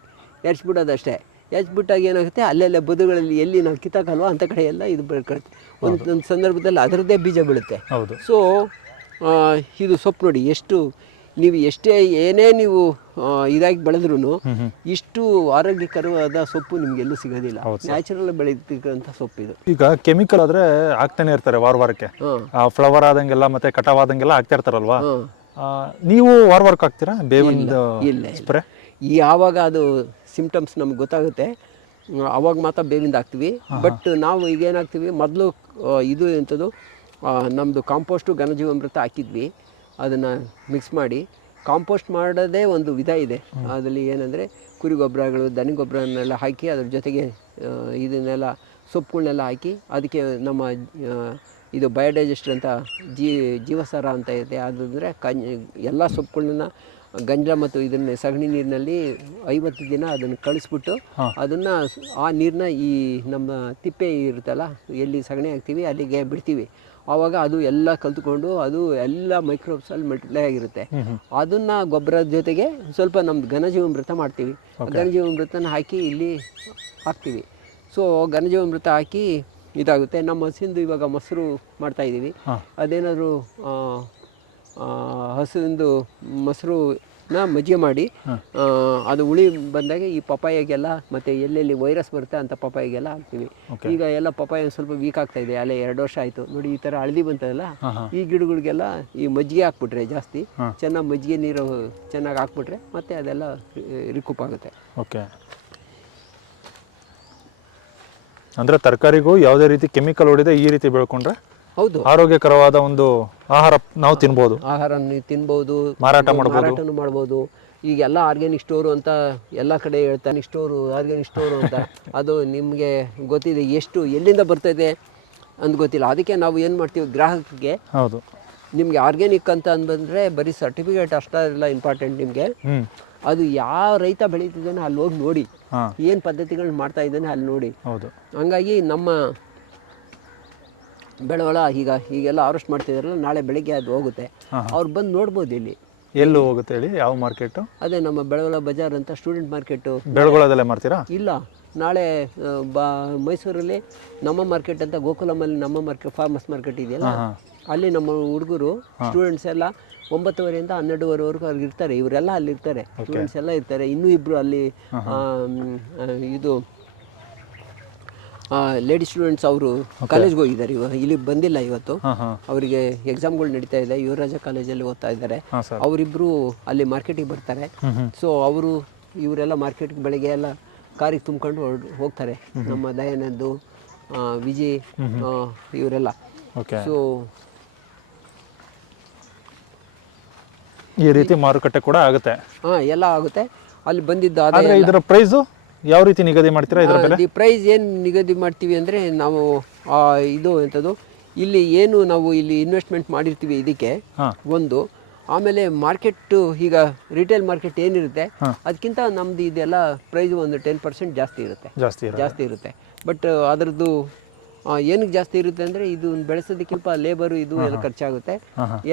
ಎರ್ಚ್ಬಿಡೋದಷ್ಟೇ. ಎರ್ಚ್ಬಿಟ್ಟಾಗ ಏನಾಗುತ್ತೆ, ಅಲ್ಲೆಲ್ಲ ಬದುಗಳಲ್ಲಿ ಎಲ್ಲಿ ನಾವು ಕಿತ್ತಾಕಲ್ವೋ ಅಂಥ ಕಡೆ ಎಲ್ಲ ಇದು ಬೆಳ್ಕೊಳುತ್ತೆ. ಒಂದೊಂದು ಸಂದರ್ಭದಲ್ಲಿ ಅದರದ್ದೇ ಬೀಜ ಬೀಳುತ್ತೆ. ಸೊ ಇದು ಸೊಪ್ಪು ನೋಡಿ, ನೀವು ಏನೇ ನೀವು ಇದಾಗಿ ಬೆಳೆದ್ರೂ ಇಷ್ಟು ಆರೋಗ್ಯಕರವಾದ ಸೊಪ್ಪು ನಿಮ್ಗೆಲ್ಲೂ ಸಿಗೋದಿಲ್ಲ. ನ್ಯಾಚುರಲ್ ಬೆಳೀತಕ್ಕಂಥ ಸೊಪ್ಪು ಇದು. ಈಗ ಕೆಮಿಕಲ್ ಆದ್ರೆ ಆಗ್ತಾನೆ ಇರ್ತಾರೆ ವಾರಕ್ಕೆ, ಫ್ಲವರ್ ಆದಂಗೆಲ್ಲ ಮತ್ತೆ ಕಟಾವ್ ಆದಂಗೆಲ್ಲ ಆಗ್ತಾ ಇರ್ತಾರಲ್ವಾ, ನೀವು ವಾರಕ್ಕೆ ಹಾಕ್ತೀರಾ ಬೇವಿನ ಸ್ಪ್ರೇ? ಯಾವಾಗ ಅದು ಸಿಂಪ್ಟಮ್ಸ್ ನಮ್ಗೆ ಗೊತ್ತಾಗುತ್ತೆ ಅವಾಗ ಮಾತ್ರ ಬೇವಿಂದ ಹಾಕ್ತೀವಿ. ಬಟ್ ನಾವು ಈಗ ಏನಾಗ್ತೀವಿ, ಮೊದಲು ಇದು ಎಂಥದ್ದು ನಮ್ಮದು ಕಾಂಪೋಸ್ಟು ಘನಜೀವಾಮೃತ ಹಾಕಿದ್ವಿ. ಅದನ್ನು ಮಿಕ್ಸ್ ಮಾಡಿ ಕಾಂಪೋಸ್ಟ್ ಮಾಡೋದೇ ಒಂದು ವಿಧ ಇದೆ. ಅದರಲ್ಲಿ ಏನಂದರೆ, ಕುರಿ ಗೊಬ್ಬರಗಳು, ದನಿ ಗೊಬ್ಬರನ್ನೆಲ್ಲ ಹಾಕಿ ಅದ್ರ ಜೊತೆಗೆ ಇದನ್ನೆಲ್ಲ ಸೊಪ್ಪುಗಳನ್ನೆಲ್ಲ ಹಾಕಿ, ಅದಕ್ಕೆ ನಮ್ಮ ಇದು ಬಯೋಡೈಜೆಸ್ಟರ್ ಅಂತ ಜೀವಸಾರ ಅಂತ ಇದೆ. ಅದಂದರೆ ಎಲ್ಲ ಸೊಪ್ಪುಗಳನ್ನ ಗಂಜಲ ಮತ್ತು ಇದನ್ನು ಸಗಣಿ ನೀರಿನಲ್ಲಿ 50 ದಿನ ಅದನ್ನು ಕಳಿಸ್ಬಿಟ್ಟು, ಅದನ್ನು ಆ ನೀರನ್ನ ಈ ನಮ್ಮ ತಿಪ್ಪೆ ಇರುತ್ತಲ್ಲ, ಎಲ್ಲಿ ಸಗಣಿ ಹಾಕ್ತೀವಿ ಅಲ್ಲಿಗೆ ಬಿಡ್ತೀವಿ. ಆವಾಗ ಅದು ಎಲ್ಲ ಕಲ್ತ್ಕೊಂಡು ಅದು ಎಲ್ಲ ಮೈಕ್ರೋಬ್ಸಲ್ಲಿ ಮಲ್ಟಿಪ್ಲೈ ಆಗಿರುತ್ತೆ. ಅದನ್ನು ಗೊಬ್ಬರದ ಜೊತೆಗೆ ಸ್ವಲ್ಪ ನಮ್ದು ಘನಜೀವಾಮೃತ ಮಾಡ್ತೀವಿ. ಘನಜೀವಾಮೃತನ ಹಾಕಿ ಇಲ್ಲಿ ಹಾಕ್ತೀವಿ. ಸೊ ಘನಜೀವಾಮೃತ ಹಾಕಿ ಇದಾಗುತ್ತೆ. ನಮ್ಮ ಹಸುವಿಂದು ಇವಾಗ ಮೊಸರು ಮಾಡ್ತಾಯಿದ್ದೀವಿ. ಅದೇನಾದರೂ ಹಸುವಿಂದು ಮೊಸರನ್ನ ಮಜ್ಜಿಗೆ ಮಾಡಿ ಅದು ಹುಳಿ ಬಂದಾಗ ಈ ಪಪಾಯಿಗೆಲ್ಲ ಮತ್ತು ಎಲ್ಲೆಲ್ಲಿ ವೈರಸ್ ಬರುತ್ತೆ ಅಂಥ ಪಪಾಯಿಗೆಲ್ಲ ಹಾಕ್ತೀವಿ. ಈಗ ಎಲ್ಲ ಪಪಾಯ ಸ್ವಲ್ಪ ವೀಕ್ ಆಗ್ತಾ ಇದೆ, ಅಲ್ಲೇ 2 ವರ್ಷ ಆಯಿತು ನೋಡಿ. ಈ ಥರ ಹಳದಿ ಬಂತಲ್ಲ, ಈ ಗಿಡಗಳಿಗೆಲ್ಲ ಈ ಮಜ್ಜಿಗೆ ಹಾಕ್ಬಿಟ್ರೆ ಜಾಸ್ತಿ ಚೆನ್ನಾಗಿ ಮಜ್ಜಿಗೆ ನೀರು ಚೆನ್ನಾಗಿ ಹಾಕ್ಬಿಟ್ರೆ ಮತ್ತೆ ಅದೆಲ್ಲ ರಿಕೂಪ್ ಆಗುತ್ತೆ. ಓಕೆ, ಅಂದರೆ ತರಕಾರಿಗೂ ಯಾವುದೇ ರೀತಿ ಕೆಮಿಕಲ್ ಹೊಡೆದೇ ಈ ರೀತಿ ಬೆಳ್ಕೊಂಡ್ರೆ ಹೌದು ಆರೋಗ್ಯಕರವಾದ ಒಂದು ಆಹಾರ ನಾವು ತಿನ್ಬೋದು, ಆಹಾರ ತಿನ್ಬೋದು, ಮಾರಾಟನೂ ಮಾಡ್ಬೋದು. ಈಗೆಲ್ಲ ಆರ್ಗ್ಯಾನಿಕ್ ಸ್ಟೋರು ಅಂತ ಎಲ್ಲ ಕಡೆ ಹೇಳ್ತಾನೆ, ಆರ್ಗ್ಯಾನಿಕ್ ಸ್ಟೋರು ಅಂತ. ಅದು ನಿಮಗೆ ಗೊತ್ತಿದೆ ಎಷ್ಟು ಎಲ್ಲಿಂದ ಬರ್ತದೆ ಅಂತ ಗೊತ್ತಿಲ್ಲ. ಅದಕ್ಕೆ ನಾವು ಏನು ಮಾಡ್ತೀವಿ, ಗ್ರಾಹಕರಿಗೆ ಹೌದು ನಿಮಗೆ ಆರ್ಗ್ಯಾನಿಕ್ ಅಂತ ಅಂದ್ಬಂದರೆ ಬರೀ ಸರ್ಟಿಫಿಕೇಟ್ ಅಷ್ಟೆಲ್ಲ ಇಂಪಾರ್ಟೆಂಟ್. ನಿಮಗೆ ಅದು ಯಾವ ರೈತ ಬೆಳೀತಿದ್ದಾನೆ ಅಲ್ಲಿ ಹೋಗಿ ನೋಡಿ, ಏನು ಪದ್ಧತಿಗಳನ್ನ ಮಾಡ್ತಾ ಇದ್ದಾನೆ ಅಲ್ಲಿ ನೋಡಿ. ಹಂಗಾಗಿ ನಮ್ಮ ಬೆಳವಳ ಹೀಗೆಲ್ಲ ಹಾರ್ವೆಸ್ಟ್ ಮಾಡ್ತಿದಾರಲ್ಲ, ನಾಳೆ ಬೆಳಿಗ್ಗೆ ಅದು ಹೋಗುತ್ತೆ, ಅವ್ರು ಬಂದು ನೋಡ್ಬೋದು. ಇಲ್ಲಿ ಎಲ್ಲೂ ಹೋಗುತ್ತೆ ಹೇಳಿ, ಯಾವ ಮಾರ್ಕೆಟು? ಅದೇ ನಮ್ಮ ಬೆಳವಲ ಬಜಾರ್ ಅಂತ ಸ್ಟೂಡೆಂಟ್ ಮಾರ್ಕೆಟು. ಬೆಳಗೊಳದಲ್ಲೇ ಮಾಡ್ತೀರಾ? ಇಲ್ಲ, ನಾಳೆ ಮೈಸೂರಲ್ಲಿ ನಮ್ಮ ಮಾರ್ಕೆಟ್ ಅಂತ ಗೋಕುಲಮಲ್ಲಿ ನಮ್ಮ ಮಾರ್ಕೆಟ್, ಫಾರ್ಮರ್ಸ್ ಮಾರ್ಕೆಟ್ ಇದೆಯಲ್ಲ, ಅಲ್ಲಿ ನಮ್ಮ ಹುಡುಗರು ಸ್ಟೂಡೆಂಟ್ಸ್ ಎಲ್ಲ 9:30 to 12:30 ಅವ್ರಿಗೆ ಇರ್ತಾರೆ. ಇವರೆಲ್ಲ ಅಲ್ಲಿ ಇರ್ತಾರೆ, ಸ್ಟೂಡೆಂಟ್ಸ್ ಎಲ್ಲ ಇರ್ತಾರೆ. ಇನ್ನೂ ಇಬ್ಬರು ಅಲ್ಲಿ ಇದು ಲೇಡಿ ಸ್ಟೂಡೆಂಟ್ಸ್ ಅವರು ಕಾಲೇಜ್ಗೆ ಹೋಗಿದ್ದಾರೆ. ಇಲ್ಲಿ ಬಂದಿಲ್ಲ ಇವತ್ತು, ಅವರಿಗೆ ಎಕ್ಸಾಮ್ಗಳು ನಡೀತಾ ಇದೆ. ಯುವರಾಜ ಕಾಲೇಜಲ್ಲಿ ಓದ್ತಾ ಇದ್ದಾರೆ. ಅವರಿಬ್ಬರು ಅಲ್ಲಿ ಮಾರ್ಕೆಟಿಗೆ ಬರ್ತಾರೆ. ಸೊ ಇವರೆಲ್ಲ ಮಾರ್ಕೆಟ್ಗೆ ಬೆಳಗ್ಗೆ ಎಲ್ಲ ಕಾರಿಗೆ ತುಂಬ್ಕೊಂಡು ಹೋಗ್ತಾರೆ. ನಮ್ಮ ದಯಾನಂದು, ವಿಜಯ್, ಇವರೆಲ್ಲ. ಸೊ ಈ ರೀತಿ ಮಾರುಕಟ್ಟೆ ಕೂಡ ಆಗುತ್ತೆ. ಎಲ್ಲ ಆಗುತ್ತೆ. ಅಲ್ಲಿ ಬಂದಿದ್ದು ಇದರ ಪ್ರೈಸು ಯಾವ ರೀತಿ ನಿಗದಿ ಮಾಡ್ತೀರಾ? ಇದರ ಬೆಲೆ ಪ್ರೈಸ್ ಏನು ನಿಗದಿ ಮಾಡ್ತೀವಿ ಅಂದರೆ, ನಾವು ಇದು ಎಂಥದ್ದು ಇಲ್ಲಿ ಏನು ನಾವು ಇಲ್ಲಿ ಇನ್ವೆಸ್ಟ್ಮೆಂಟ್ ಮಾಡಿರ್ತೀವಿ ಇದಕ್ಕೆ ಒಂದು. ಆಮೇಲೆ ಮಾರ್ಕೆಟ್, ಈಗ ರಿಟೇಲ್ ಮಾರ್ಕೆಟ್ ಏನಿರುತ್ತೆ ಅದಕ್ಕಿಂತ ನಮ್ದು ಇದೆಲ್ಲ ಪ್ರೈಸ್ ಒಂದು 10% ಜಾಸ್ತಿ ಇರುತ್ತೆ. ಬಟ್ ಅದರದ್ದು ಏನಕ್ಕೆ ಜಾಸ್ತಿ ಇರುತ್ತೆ ಅಂದರೆ, ಇದು ಬೆಳೆಸೋದಕ್ಕೆ ಸ್ವಲ್ಪ ಲೇಬರು ಇದು ಎಲ್ಲ ಖರ್ಚಾಗುತ್ತೆ.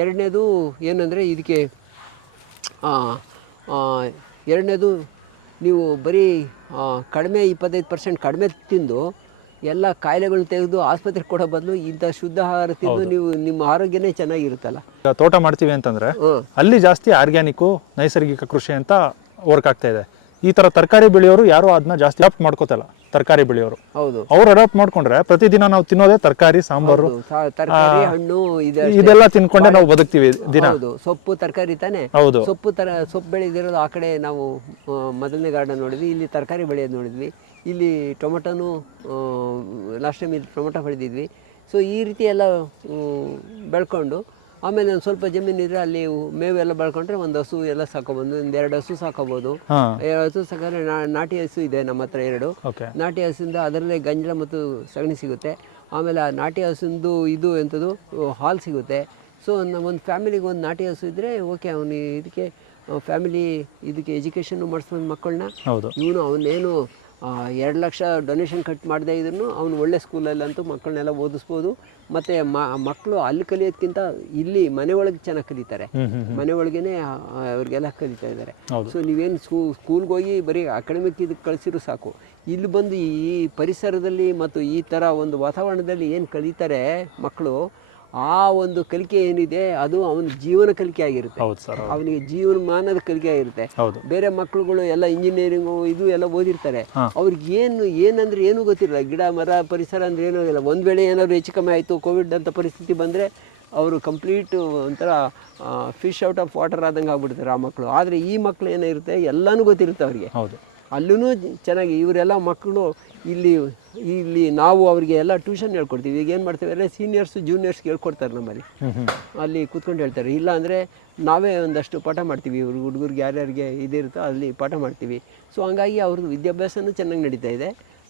ಎರಡನೇದು ಏನಂದರೆ, ಇದಕ್ಕೆ ಎರಡನೇದು ನೀವು ಬರೀ ಕಡಿಮೆ 25% ಕಡಿಮೆ ತಿಂದು ಎಲ್ಲ ಕಾಯಿಲೆಗಳನ್ನ ತೆಗೆದು ಆಸ್ಪತ್ರೆಗೆ ಕೊಡೋ ಬದಲು ಇಂಥ ಶುದ್ಧ ಆಹಾರ ತಿಂದು ನೀವು ನಿಮ್ಮ ಆರೋಗ್ಯನೇ ಚೆನ್ನಾಗಿರುತ್ತಲ್ಲ. ತೋಟ ಮಾಡ್ತೀವಿ ಅಂತಂದರೆ ಅಲ್ಲಿ ಜಾಸ್ತಿ ಆರ್ಗ್ಯಾನಿಕ್ಕು, ನೈಸರ್ಗಿಕ ಕೃಷಿ ಅಂತ ವರ್ಕ್ ಆಗ್ತಾ ಇದೆ. ಈ ಥರ ತರಕಾರಿ ಬೆಳೆಯೋರು ಯಾರು ಅದನ್ನ ಜಾಸ್ತಿ ಅಡಾಪ್ಟ್ ಮಾಡ್ಕೋತಲ್ಲ. ತರಕಾರಿ ಬೆಳೆಯೋರು ಅವ್ರು ಅಡಾಪ್ಟ್ ಮಾಡ್ಕೊಂಡ್ರೆ ಪ್ರತಿದಿನ ನಾವು ತಿನ್ನೋದೇ ತರಕಾರಿ, ಸಾಂಬಾರು, ತರಕಾರಿ, ಹಣ್ಣು ಇದೆಲ್ಲ ತಿನ್ಕೊಂಡೆ ನಾವು ಬದುಕ್ತೀವಿ ದಿನ. ಸೊಪ್ಪು ತರಕಾರಿ ತಾನೆ. ಸೊಪ್ಪು ಬೆಳೆದಿರೋದು ಆ ಕಡೆ ನಾವು ಮೊದಲನೇ ಗಾರ್ಡನ್ ನೋಡಿದ್ವಿ. ಇಲ್ಲಿ ತರಕಾರಿ ಬೆಳೆಯೋದು ನೋಡಿದ್ವಿ. ಇಲ್ಲಿ ಟೊಮೊಟೊನು ಲಾಸ್ಟ್ ಟೈಮ್ ಇಲ್ಲಿ ಟೊಮೊಟೊ ಬೆಳೆದಿದ್ವಿ. ಸೊ ಈ ರೀತಿ ಎಲ್ಲ ಬೆಳ್ಕೊಂಡು ಆಮೇಲೆ ಒಂದು ಸ್ವಲ್ಪ ಜಮೀನಿದ್ರೆ ಅಲ್ಲಿ ಮೇವೆಲ್ಲ ಬೆಳ್ಕೊಂಡ್ರೆ ಒಂದು ಹಸು ಎಲ್ಲ ಸಾಕೋಬೋದು, 1-2 ಹಸು ಸಾಕೋಬೋದು. 2 ಹಸು ಸಾಕಿದ್ರೆ ನಾಟಿ ಹಸು ಇದೆ ನಮ್ಮ ಹತ್ರ 2 ನಾಟಿ ಹಸುವಿಂದ ಅದರಲ್ಲೇ ಗಂಜಲ ಮತ್ತು ಸಗಣಿ ಸಿಗುತ್ತೆ. ಆಮೇಲೆ ಆ ನಾಟಿ ಹಸುವಿಂದು ಇದು ಎಂಥದ್ದು ಹಾಲು ಸಿಗುತ್ತೆ. ಸೊ ಒಂದು ಫ್ಯಾಮಿಲಿಗೆ ಒಂದು ನಾಟಿ ಹಸು ಇದ್ದರೆ ಓಕೆ, ಅವನು ಇದಕ್ಕೆ ಫ್ಯಾಮಿಲಿ ಇದಕ್ಕೆ ಎಜುಕೇಷನ್ನು ಮಾಡಿಸ್ಬೋದು ಮಕ್ಕಳನ್ನ. ಅವನೇನು 2 ಲಕ್ಷ ಡೊನೇಷನ್ ಕಟ್ ಮಾಡದೇ ಇದ್ರೂ ಅವನು ಒಳ್ಳೆ ಸ್ಕೂಲಲ್ಲಂತೂ ಮಕ್ಕಳನ್ನೆಲ್ಲ ಓದಿಸ್ಬೋದು. ಮತ್ತು ಮಕ್ಕಳು ಅಲ್ಲಿ ಕಲಿಯೋದಕ್ಕಿಂತ ಇಲ್ಲಿ ಮನೆ ಒಳಗೆ ಚೆನ್ನಾಗಿ ಕಲಿತಾರೆ. ಮನೆ ಒಳಗೇ ಅವ್ರಿಗೆಲ್ಲ ಕಲಿತಾ ಇದ್ದಾರೆ. ಸೊ ನೀವೇನು ಸ್ಕೂಲ್ಗೆ ಹೋಗಿ ಬರೀ ಅಕಾಡೆಮಿಕ್ ಇದಕ್ಕೆ ಕಳಿಸಿದ್ರು ಸಾಕು. ಇಲ್ಲಿ ಬಂದು ಈ ಪರಿಸರದಲ್ಲಿ ಮತ್ತು ಈ ಥರ ಒಂದು ವಾತಾವರಣದಲ್ಲಿ ಏನು ಕಲಿತಾರೆ ಮಕ್ಕಳು, ಆ ಒಂದು ಕಲಿಕೆ ಏನಿದೆ ಅದು ಅವನ ಜೀವನ ಕಲಿಕೆ ಆಗಿರುತ್ತೆ. ಅವನಿಗೆ ಜೀವನಮಾನದ ಕಲಿಕೆ ಆಗಿರುತ್ತೆ. ಬೇರೆ ಮಕ್ಕಳುಗಳು ಎಲ್ಲ ಇಂಜಿನಿಯರಿಂಗು ಇದು ಎಲ್ಲ ಓದಿರ್ತಾರೆ. ಅವ್ರಿಗೆ ಏನಂದ್ರೆ ಏನೂ ಗೊತ್ತಿರಲ್ಲ. ಗಿಡ ಮರ ಪರಿಸರ ಅಂದ್ರೆ ಏನೂ ಇಲ್ಲ. ಒಂದು ವೇಳೆ ಏನಾದ್ರು ಹೆಚ್ಚು ಕಮ್ಮಿ ಆಯಿತು, ಕೋವಿಡ್ ಅಂತ ಪರಿಸ್ಥಿತಿ ಬಂದರೆ ಅವರು ಕಂಪ್ಲೀಟ್ ಒಂಥರ ಫಿಶ್ ಔಟ್ ಆಫ್ ವಾಟರ್ ಆದಂಗೆ ಆಗ್ಬಿಡ್ತಾರೆ ಆ ಮಕ್ಕಳು. ಆದರೆ ಈ ಮಕ್ಕಳು ಏನಿರುತ್ತೆ ಎಲ್ಲನೂ ಗೊತ್ತಿರುತ್ತೆ ಅವರಿಗೆ. ಅಲ್ಲೂ ಚೆನ್ನಾಗಿ ಇವರೆಲ್ಲ ಮಕ್ಕಳು ಇಲ್ಲಿ ನಾವು ಅವರಿಗೆ ಎಲ್ಲ ಟ್ಯೂಷನ್ ಹೇಳ್ಕೊಡ್ತೀವಿ. ಈಗ ಏನು ಮಾಡ್ತೀವಿ ಅಂದರೆ ಸೀನಿಯರ್ಸು ಜೂನಿಯರ್ಸ್ಗೆ ಹೇಳ್ಕೊಡ್ತಾರೆ ನಮ್ಮಲ್ಲಿ. ಅಲ್ಲಿ ಕೂತ್ಕೊಂಡು ಹೇಳ್ತಾರೆ. ಇಲ್ಲ ಅಂದರೆ ನಾವೇ ಒಂದಷ್ಟು ಪಾಠ ಮಾಡ್ತೀವಿ. ಹುಡುಗರಿಗೆ ಯಾರ್ಯಾರಿಗೆ ಇದಿರುತ್ತೋ ಅಲ್ಲಿ ಪಾಠ ಮಾಡ್ತೀವಿ. ಸೊ ಹಂಗಾಗಿ ಅವ್ರದ್ದು ವಿದ್ಯಾಭ್ಯಾಸನೂ ಚೆನ್ನಾಗಿ ನಡೀತಾ ಇದೆ.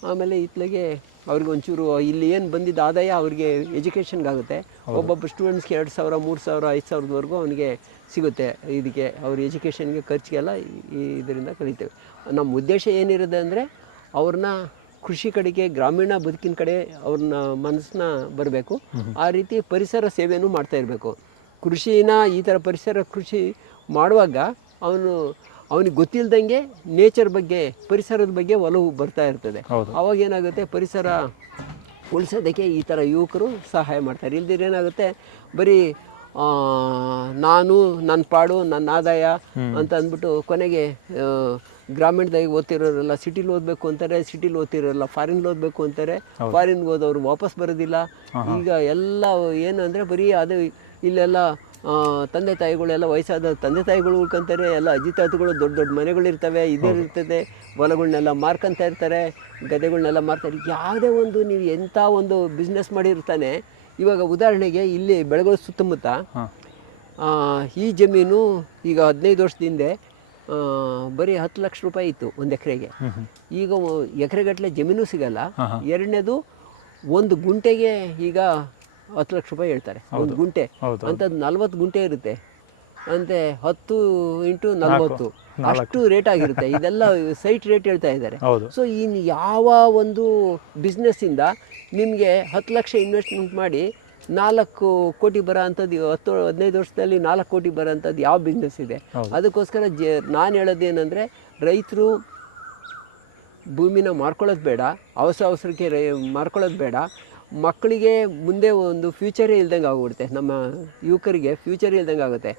ಆಮೇಲೆ ಇತ್ಲಾಗೆ ಅವ್ರಿಗೆ ಒಂಚೂರು ಇಲ್ಲಿ ಏನು ಬಂದಿದ್ದ ಆದಾಯ ಅವ್ರಿಗೆ ಎಜುಕೇಷನ್ಗಾಗುತ್ತೆ. ಒಬ್ಬೊಬ್ಬ ಸ್ಟೂಡೆಂಟ್ಸ್ಗೆ 2,000, 3,000, 5,000ವರೆಗೂ ಅವನಿಗೆ ಸಿಗುತ್ತೆ. ಇದಕ್ಕೆ ಅವ್ರ ಎಜುಕೇಷನ್ಗೆ ಖರ್ಚಿಗೆಲ್ಲ ಇದರಿಂದ ಕಲಿತೇವೆ. ನಮ್ಮ ಉದ್ದೇಶ ಏನಿರುತ್ತೆ ಅಂದರೆ ಅವ್ರನ್ನ ಕೃಷಿ ಕಡೆಗೆ ಗ್ರಾಮೀಣ ಬದುಕಿನ ಕಡೆ ಅವ್ರನ್ನ ಮನಸ್ಸನ್ನ ಬರಬೇಕು. ಆ ರೀತಿ ಪರಿಸರ ಸೇವೆನೂ ಮಾಡ್ತಾ ಇರಬೇಕು. ಕೃಷಿನ ಈ ಥರ ಪರಿಸರ ಕೃಷಿ ಮಾಡುವಾಗ ಅವನಿಗೆ ಗೊತ್ತಿಲ್ಲದಂಗೆ ನೇಚರ್ ಬಗ್ಗೆ, ಪರಿಸರದ ಬಗ್ಗೆ ಒಲವು ಬರ್ತಾ ಇರ್ತದೆ. ಅವಾಗ ಏನಾಗುತ್ತೆ, ಪರಿಸರ ಉಳಿಸೋದಕ್ಕೆ ಈ ಥರ ಯುವಕರು ಸಹಾಯ ಮಾಡ್ತಾರೆ. ಇಲ್ದಿರ ಏನಾಗುತ್ತೆ, ಬರೀ ನಾನು ನನ್ನ ಪಾಡು ನನ್ನ ಆದಾಯ ಅಂತ ಅಂದ್ಬಿಟ್ಟು ಕೊನೆಗೆ ಗ್ರಾಮೀಣದಾಗಿ ಓದ್ತಿರೋರೆಲ್ಲ ಸಿಟಿಲಿ ಓದಬೇಕು ಅಂತಾರೆ, ಸಿಟಿಲಿ ಓದ್ತಿರೋಲ್ಲ ಫಾರಿನ್ಲಿ ಓದಬೇಕು ಅಂತಾರೆ, ಫಾರಿನ್ಗೆ ಓದೋರು ವಾಪಸ್ ಬರೋದಿಲ್ಲ. ಈಗ ಎಲ್ಲ ಏನು ಅಂದರೆ ಬರೀ ಅದು ಇಲ್ಲೆಲ್ಲ ತಂದೆ ತಾಯಿಗಳೆಲ್ಲ ವಯಸ್ಸಾದ ತಂದೆ ತಾಯಿಗಳು ಉಳ್ಕೊಂತಾರೆ, ಎಲ್ಲ ಅಜ್ಜಿ ತಾತಗಳು ದೊಡ್ಡ ದೊಡ್ಡ ಮನೆಗಳಿರ್ತವೆ, ಇರ್ತದೆ, ಹೊಲಗಳನ್ನೆಲ್ಲ ಮಾರ್ಕೊಂತ ಇರ್ತಾರೆ, ಗದ್ದೆಗಳನ್ನೆಲ್ಲ ಮಾರ್ತಾರೆ. ಯಾವುದೇ ಒಂದು ನೀವು ಎಂಥ ಒಂದು ಬಿಸ್ನೆಸ್ ಮಾಡಿರ್ತಾನೆ. ಇವಾಗ ಉದಾಹರಣೆಗೆ ಇಲ್ಲಿ ಬೆಳಗೊಳ ಸುತ್ತಮುತ್ತ ಈ ಜಮೀನು ಈಗ 15 ವರ್ಷದ ಹಿಂದೆ ಬರೀ 10 ಲಕ್ಷ ರೂಪಾಯಿ ಇತ್ತು ಒಂದು ಎಕರೆಗೆ. ಈಗ ಎಕರೆಗಟ್ಟಲೆ ಜಮೀನು ಸಿಗಲ್ಲ. ಎರಡನೇದು, ಒಂದು ಗುಂಟೆಗೆ ಈಗ 10 ಲಕ್ಷ ರೂಪಾಯಿ ಹೇಳ್ತಾರೆ. ಒಂದು ಗುಂಟೆ ಅಂಥದ್ದು 40 ಗುಂಟೆ ಇರುತ್ತೆ ಅಂತೆ, 10 × 40 ಅಷ್ಟು ರೇಟ್ ಆಗಿರುತ್ತೆ. ಇದೆಲ್ಲ ಸೈಟ್ ರೇಟ್ ಹೇಳ್ತಾ ಇದ್ದಾರೆ. ಸೊ ಇನ್ನು ಯಾವ ಒಂದು ಬಿಸ್ನೆಸ್ಸಿಂದ ನಿಮಗೆ 10 ಲಕ್ಷ ಇನ್ವೆಸ್ಟ್ಮೆಂಟ್ ಮಾಡಿ 4 ಕೋಟಿ ಬರೋ ಅಂಥದ್ದು 10-15 ವರ್ಷದಲ್ಲಿ 4 ಕೋಟಿ ಬರೋ ಅಂಥದ್ದು ಯಾವ ಬಿಸ್ನೆಸ್ ಇದೆ? ಅದಕ್ಕೋಸ್ಕರ ನಾನು ಹೇಳೋದೇನೆಂದರೆ, ರೈತರು ಭೂಮಿನ ಮಾರ್ಕೊಳ್ಳೋದು ಬೇಡ, ಅವಸರಕ್ಕೆ ಮಾರ್ಕೊಳ್ಳೋದು ಬೇಡ. ಮಕ್ಕಳಿಗೆ ಮುಂದೆ ಒಂದು ಫ್ಯೂಚರೇ ಇಲ್ದಂಗೆ ಆಗೋಗುತ್ತೆ. ನಮ್ಮ ಯುವಕರಿಗೆ ಫ್ಯೂಚರ್ ಇಲ್ದಂಗೆ ಆಗುತ್ತೆ.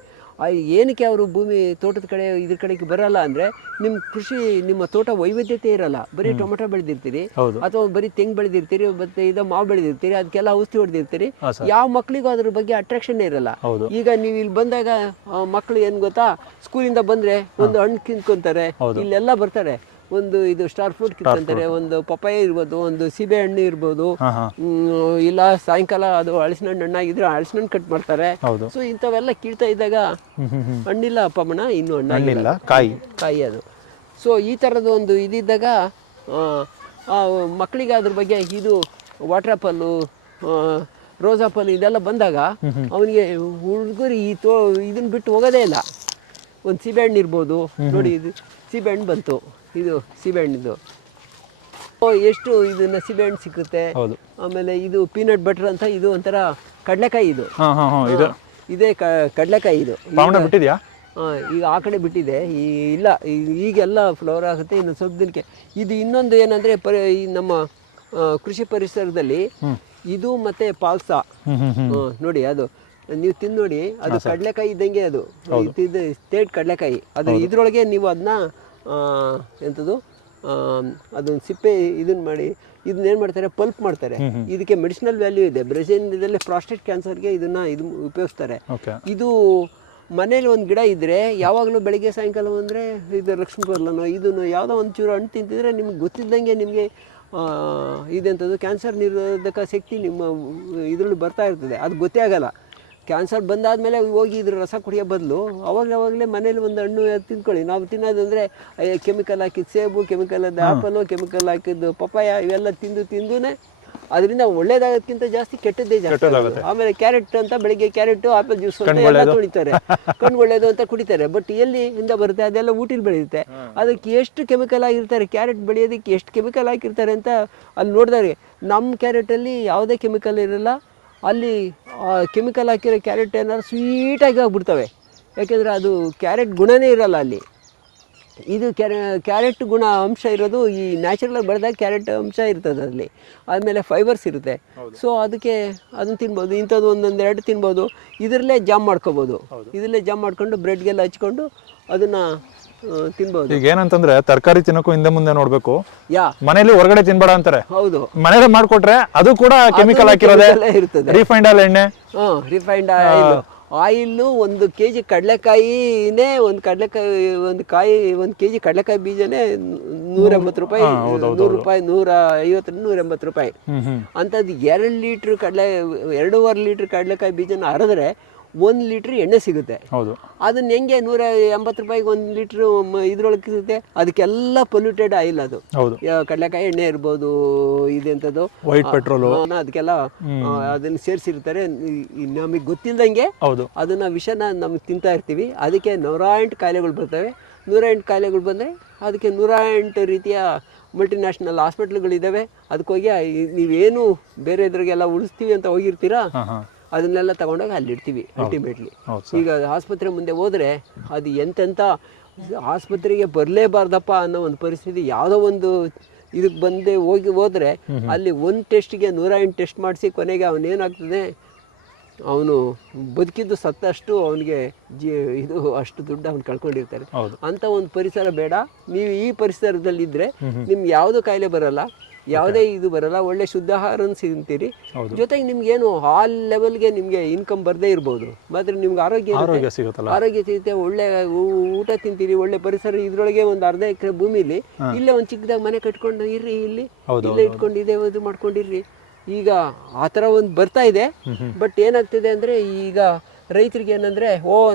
ಏನಕ್ಕೆ ಅವರು ಭೂಮಿ ತೋಟದ ಕಡೆ ಇದ್ರ ಕಡೆಗೆ ಬರಲ್ಲ ಅಂದರೆ, ನಿಮ್ಮ ತೋಟ ವೈವಿಧ್ಯತೆ ಇರಲ್ಲ. ಬರೀ ಟೊಮೆಟೊ ಬೆಳೆದಿರ್ತೀರಿ, ಅಥವಾ ಬರೀ ತೆಂಗು ಬೆಳೆದಿರ್ತೀರಿ, ಮತ್ತು ಮಾವು ಬೆಳೆದಿರ್ತೀರಿ, ಅದಕ್ಕೆಲ್ಲ ಔಷಧಿ ಹೊಡೆದಿರ್ತೀರಿ. ಯಾವ ಮಕ್ಕಳಿಗೂ ಅದ್ರ ಬಗ್ಗೆ ಅಟ್ರಾಕ್ಷನ್ ಇರಲ್ಲ. ಈಗ ನೀವು ಇಲ್ಲಿ ಬಂದಾಗ ಮಕ್ಕಳು ಏನು ಗೊತ್ತಾ, ಸ್ಕೂಲಿಂದ ಬಂದರೆ ಒಂದು ಹಣ್ಣು ಕಿಂತ್ಕೊಂತಾರೆ, ಇಲ್ಲೆಲ್ಲ ಬರ್ತಾರೆ, ಒಂದು ಇದು ಸ್ಟಾರ್ ಫ್ರೂಟ್ ಕಿತ್ಕೊಂತಾರೆ, ಒಂದು ಪಪ್ಪಾಯ ಇರ್ಬೋದು, ಒಂದು ಸೀಬೆ ಹಣ್ಣು ಇರ್ಬೋದು, ಇಲ್ಲ ಸಾಯಂಕಾಲ ಅದು ಹಲಸಿನ ಹಣ್ಣು ಹಣ್ಣಾಗಿದ್ರೆ ಹಲಸಿನ ಹಣ್ಣು ಕಟ್ ಮಾಡ್ತಾರೆ. ಸೊ ಇಂಥವೆಲ್ಲ ಕೀಳ್ತಾ ಇದ್ದಾಗ ಹಣ್ಣಿಲ್ಲ ಅಪ್ಪಮ್ಮನ, ಇನ್ನೂ ಹಣ್ಣಾಗಿಲ್ಲ, ಕಾಯಿ ಅದು. ಸೊ ಈ ಥರದ್ದು ಒಂದು ಇದಿದ್ದಾಗ ಮಕ್ಕಳಿಗೆ ಅದ್ರ ಬಗ್ಗೆ ಇದು ವಾಟರ್ ಆಪಲ್ಲು, ರೋಸ್ ಆಪಲ್ ಇದೆಲ್ಲ ಬಂದಾಗ ಅವನಿಗೆ ಹುಡುಗರು ಇದನ್ನ ಬಿಟ್ಟು ಹೋಗೋದೇ ಇಲ್ಲ. ಒಂದು ಸೀಬೆ ಹಣ್ಣು ಇರ್ಬೋದು, ನೋಡಿ ಇದು ಸೀಬೆ ಹಣ್ಣು ಬಂತು, ಇದು ಸೀಬೆಹಣ್ಣಿದು ಎಷ್ಟು ಇದು ನಸೀಬೆ ಹಣ್ಣು ಸಿಕ್ಕುತ್ತೆ. ಆಮೇಲೆ ಇದು ಪೀನಟ್ ಬಟರ್ ಅಂತ, ಇದು ಒಂಥರ ಕಡಲೆಕಾಯಿ. ಇದು ಇದೇ ಕಡಲೆಕಾಯಿ. ಇದು ಈಗ ಆ ಕಡೆ ಬಿಟ್ಟಿದೆ, ಇಲ್ಲ ಈಗೆಲ್ಲ ಫ್ಲವರ್ ಆಗುತ್ತೆ ಇನ್ನು ಸ್ವಲ್ಪ ದಿನಕ್ಕೆ. ಇದು ಇನ್ನೊಂದು ಏನಂದರೆ, ನಮ್ಮ ಕೃಷಿ ಪರಿಸರದಲ್ಲಿ ಇದು ಮತ್ತೆ ಪಾಲ್ಸಾ ನೋಡಿ, ಅದು ನೀವು ತಿಂದು ನೋಡಿ, ಅದು ಕಡಲೆಕಾಯಿ ಇದ್ದಂಗೆ. ಅದು ಸ್ಟೇಟ್ ಕಡಲೆಕಾಯಿ. ಅದು ಇದ್ರೊಳಗೆ ನೀವು ಅದನ್ನ ಎಂಥದ್ದು ಅದೊಂದು ಸಿಪ್ಪೆ ಇದನ್ನು ಮಾಡಿ ಇದನ್ನೇನು ಮಾಡ್ತಾರೆ, ಪಲ್ಪ್ ಮಾಡ್ತಾರೆ. ಇದಕ್ಕೆ ಮೆಡಿಸಿನಲ್ ವ್ಯಾಲ್ಯೂ ಇದೆ. ಬ್ರೆಜಿಲ್ನಲ್ಲಿ ಪ್ರಾಸ್ಟೇಟ್ ಕ್ಯಾನ್ಸರ್ಗೆ ಇದು ಉಪಯೋಗಿಸ್ತಾರೆ. ಇದು ಮನೇಲಿ ಒಂದು ಗಿಡ ಇದ್ದರೆ ಯಾವಾಗಲೂ ಬೆಳಗ್ಗೆ ಸಾಯಂಕಾಲ ಅಂದರೆ ಇದು ಲಕ್ಷ್ಮೀ ಬರ್ಲನೋ ಇದನ್ನು ಯಾವುದೋ ಒಂದು ಚೂರು ಹಣ್ಣು ತಿಂತಿದ್ರೆ ನಿಮ್ಗೆ ಗೊತ್ತಿದ್ದಂಗೆ ನಿಮಗೆ ಇದೆಂಥದ್ದು ಕ್ಯಾನ್ಸರ್ ನಿರೋಧಕ ಶಕ್ತಿ ನಿಮ್ಮ ಇದರಲ್ಲಿ ಬರ್ತಾ ಇರ್ತದೆ. ಅದು ಗೊತ್ತೇ ಆಗಲ್ಲ. ಕ್ಯಾನ್ಸರ್ ಬಂದಾದಮೇಲೆ ಹೋಗಿ ಇದ್ರ ರಸ ಕುಡಿಯೋ ಬದಲು ಅವಾಗಲೇ ಮನೇಲಿ ಒಂದು ಹಣ್ಣು ತಿಂದ್ಕೊಳ್ಳಿ. ನಾವು ತಿನ್ನೋದಂದರೆ ಕೆಮಿಕಲ್ ಹಾಕಿದ್ದು ಸೇಬು, ಕೆಮಿಕಲ್ ಹಾಕಿದ್ದು ಆ್ಯಪಲು, ಕೆಮಿಕಲ್ ಹಾಕಿದ್ದು ಪಪ್ಪಾಯ, ಇವೆಲ್ಲ ತಿಂದುನೇ ಅದರಿಂದ ಒಳ್ಳೇದಾಗೋದಕ್ಕಿಂತ ಜಾಸ್ತಿ ಕೆಟ್ಟದ್ದೇ ಜಾಸ್ತಿ. ಆಮೇಲೆ ಕ್ಯಾರೆಟ್ ಅಂತ ಬೆಳಿಗ್ಗೆ ಕ್ಯಾರೆಟು ಆಪಲ್ ಜ್ಯೂಸ್ ಅಂತ ಎಲ್ಲ ತೊಳಿತಾರೆ, ಕಣ್ಣು ಒಳ್ಳೇದು ಅಂತ ಕುಡಿತಾರೆ. ಬಟ್ ಎಲ್ಲಿ ಇಂದ ಬರುತ್ತೆ? ಅದೆಲ್ಲ ಊಟಿಲಿ ಬೆಳೆಯುತ್ತೆ. ಅದಕ್ಕೆ ಎಷ್ಟು ಕೆಮಿಕಲ್ ಆಗಿರ್ತಾರೆ, ಕ್ಯಾರೆಟ್ ಬೆಳೆಯೋದಕ್ಕೆ ಎಷ್ಟು ಕೆಮಿಕಲ್ ಹಾಕಿರ್ತಾರೆ ಅಂತ ಅಲ್ಲಿ ನೋಡಿದಾಗ, ನಮ್ಮ ಕ್ಯಾರೆಟಲ್ಲಿ ಯಾವುದೇ ಕೆಮಿಕಲ್ ಇರಲ್ಲ. ಅಲ್ಲಿ ಕೆಮಿಕಲ್ ಹಾಕಿರೋ ಕ್ಯಾರೆಟ್ ಏನಾದ್ರು ಸ್ವೀಟಾಗಿ ಆಗಿಬಿಡ್ತವೆ. ಯಾಕೆಂದರೆ ಅದು ಕ್ಯಾರೆಟ್ ಗುಣನೇ ಇರಲ್ಲ ಅಲ್ಲಿ. ಇದು ಕ್ಯಾರೆಟ್ ಗುಣ ಅಂಶ ಇರೋದು ಈ ನ್ಯಾಚುರಲಾಗಿ ಬೆಳೆದಾಗ ಕ್ಯಾರೆಟ್ ಅಂಶ ಇರ್ತದೆ ಅದರಲ್ಲಿ. ಆದಮೇಲೆ ಫೈಬರ್ಸ್ ಇರುತ್ತೆ. ಸೊ ಅದಕ್ಕೆ ಅದನ್ನು ತಿನ್ಬೋದು. ಇಂಥದ್ದು ಒಂದೊಂದೆರಡು ತಿನ್ಬೋದು. ಇದರಲ್ಲೇ ಜಾಮ್ ಮಾಡ್ಕೋಬೋದು. ಇದರಲ್ಲೇ ಜಾಮ್ ಮಾಡ್ಕೊಂಡು ಬ್ರೆಡ್ಗೆಲ್ಲ ಹಚ್ಕೊಂಡು ಅದನ್ನು ತಿನ್ಬೋದು. ಈಗ ಏನಂತಂದ್ರೆ ತರಕಾರಿ ತಿನ್ನೋಕ್ಕೂ ಹಿಂದೆ ಮುಂದೆ ನೋಡ್ಬೇಕು. ಮನೇಲಿ ಹೊರಗಡೆ ತಿನ್ಬೇಡ ಅಂತಾರೆ. ಹೌದು, ಮನೇಲಿ ಮಾಡ್ಕೊಟ್ರೆ ಅದು ಕೂಡ ಕೆಮಿಕಲ್ ಹಾಕಿರೋದೇ ಇರ್ತದೆ. ರಿಫೈಂಡ್ ಆಯಿಲ್ ಎಣ್ಣೆ, ರಿಫೈಂಡ್ ಆಯಿಲ್ಲು. 1 kg ಕಡಲೆಕಾಯಿನೇ, ಒಂದು kg ಕಡಲೆಕಾಯಿ ಬೀಜನೇ 180 ರೂಪಾಯಿ, 100 ರೂಪಾಯಿ, 150-180 ರೂಪಾಯಿ. ಅಂಥದ್ದು 2 ಲೀಟ್ರ್ 2.5 ಲೀಟ್ರ್ ಕಡಲೆಕಾಯಿ ಬೀಜನ ಹರಿದ್ರೆ 1 ಲೀಟ್ರ್ ಎಣ್ಣೆ ಸಿಗುತ್ತೆ. ಅದನ್ನ ಹೆಂಗೆ 180 ರೂಪಾಯಿಗೆ 1 ಲೀಟ್ರ್ ಇದ್ರೊಳಗೆ ಸಿಗುತ್ತೆ? ಅದಕ್ಕೆಲ್ಲ ಪೊಲ್ಯೂಟೆಡ್ ಆಯಿಲ್. ಅದು ಕಡಲೆಕಾಯಿ ಎಣ್ಣೆ ಇರ್ಬೋದು, ಇದೆಂಥದ್ದು ವೈಟ್ ಪೆಟ್ರೋಲ್, ಅದಕ್ಕೆಲ್ಲ ಅದನ್ನ ಸೇರಿಸಿರ್ತಾರೆ. ನಮಗೆ ಗೊತ್ತಿಲ್ದಂಗೆ ಅದನ್ನ ವಿಷನ ನಮಗೆ ತಿಂತಾ ಇರ್ತೀವಿ. ಅದಕ್ಕೆ 108 ಕಾಯಿಲೆಗಳು ಬರ್ತವೆ. 108 ಕಾಯಿಲೆಗಳು ಬಂದರೆ ಅದಕ್ಕೆ 108 ರೀತಿಯ ಮಲ್ಟಿನ್ಯಾಷನಲ್ ಹಾಸ್ಪಿಟ್ಲ್ಗಳಿದ್ದಾವೆ. ಅದಕ್ಕೋಗಿ ನೀವೇನು ಬೇರೆ ಇದ್ರಿಗೆಲ್ಲ ಉಳಿಸ್ತೀವಿ ಅಂತ ಹೋಗಿರ್ತೀರಾ, ಅದನ್ನೆಲ್ಲ ತಗೊಂಡೋಗಿ ಅಲ್ಲಿಡ್ತೀವಿ ಅಲ್ಟಿಮೇಟ್ಲಿ. ಈಗ ಆಸ್ಪತ್ರೆ ಮುಂದೆ ಹೋದರೆ ಅದು ಎಂತೆಂಥ ಆಸ್ಪತ್ರೆಗೆ ಬರಲೇಬಾರ್ದಪ್ಪ ಅನ್ನೋ ಒಂದು ಪರಿಸ್ಥಿತಿ, ಯಾವುದೋ ಒಂದು ಇದಕ್ಕೆ ಬಂದೇ ಹೋದರೆ ಅಲ್ಲಿ ಒಂದು ಟೆಸ್ಟ್ಗೆ 108 ಟೆಸ್ಟ್ ಮಾಡಿಸಿ ಕೊನೆಗೆ ಅವನೇನಾಗ್ತದೆ, ಅವನು ಬದುಕಿದ್ದು ಸತ್ತಷ್ಟು ಅವನಿಗೆ ಇದು ಅಷ್ಟು ದುಡ್ಡು ಅವ್ನು ಕಳ್ಕೊಂಡಿರ್ತಾರೆ. ಅಂಥ ಒಂದು ಪರಿಸರ ಬೇಡ. ನೀವು ಈ ಪರಿಸರದಲ್ಲಿದ್ದರೆ ನಿಮ್ಗೆ ಯಾವುದೂ ಕಾಯಿಲೆ ಬರಲ್ಲ, ಯಾವುದೇ ಇದು ಬರಲ್ಲ, ಒಳ್ಳೆ ಶುದ್ಧ ಆಹಾರನ ತಿಂತೀರಿ, ಜೊತೆಗೆ ನಿಮ್ಗೇನು ಆ ಲೆವೆಲ್ಗೆ ನಿಮಗೆ ಇನ್ಕಮ್ ಬರದೇ ಇರ್ಬೋದು, ಮಾತ್ರ ನಿಮ್ಗೆ ಆರೋಗ್ಯ ಸಿಗುತ್ತೆ, ಒಳ್ಳೆ ಊಟ ತಿಂತೀರಿ, ಒಳ್ಳೆ ಪರಿಸರ. ಇದ್ರೊಳಗೆ ಒಂದು ಅರ್ಧ ಎಕರೆ ಭೂಮಿಲಿ ಇಲ್ಲೇ ಒಂದು ಚಿಕ್ಕದಾಗ ಮನೆ ಕಟ್ಕೊಂಡು ಇರ್ರಿ, ಇಲ್ಲಿ ಇಲ್ಲೇ ಇಟ್ಕೊಂಡು ಇದೇ ಇದು ಮಾಡ್ಕೊಂಡಿರ್ರಿ. ಈಗ ಆ ಥರ ಒಂದು ಬರ್ತಾ ಇದೆ. ಬಟ್ ಏನಾಗ್ತಿದೆ ಅಂದರೆ ಈಗ ರೈತರಿಗೆ ಏನಂದರೆ,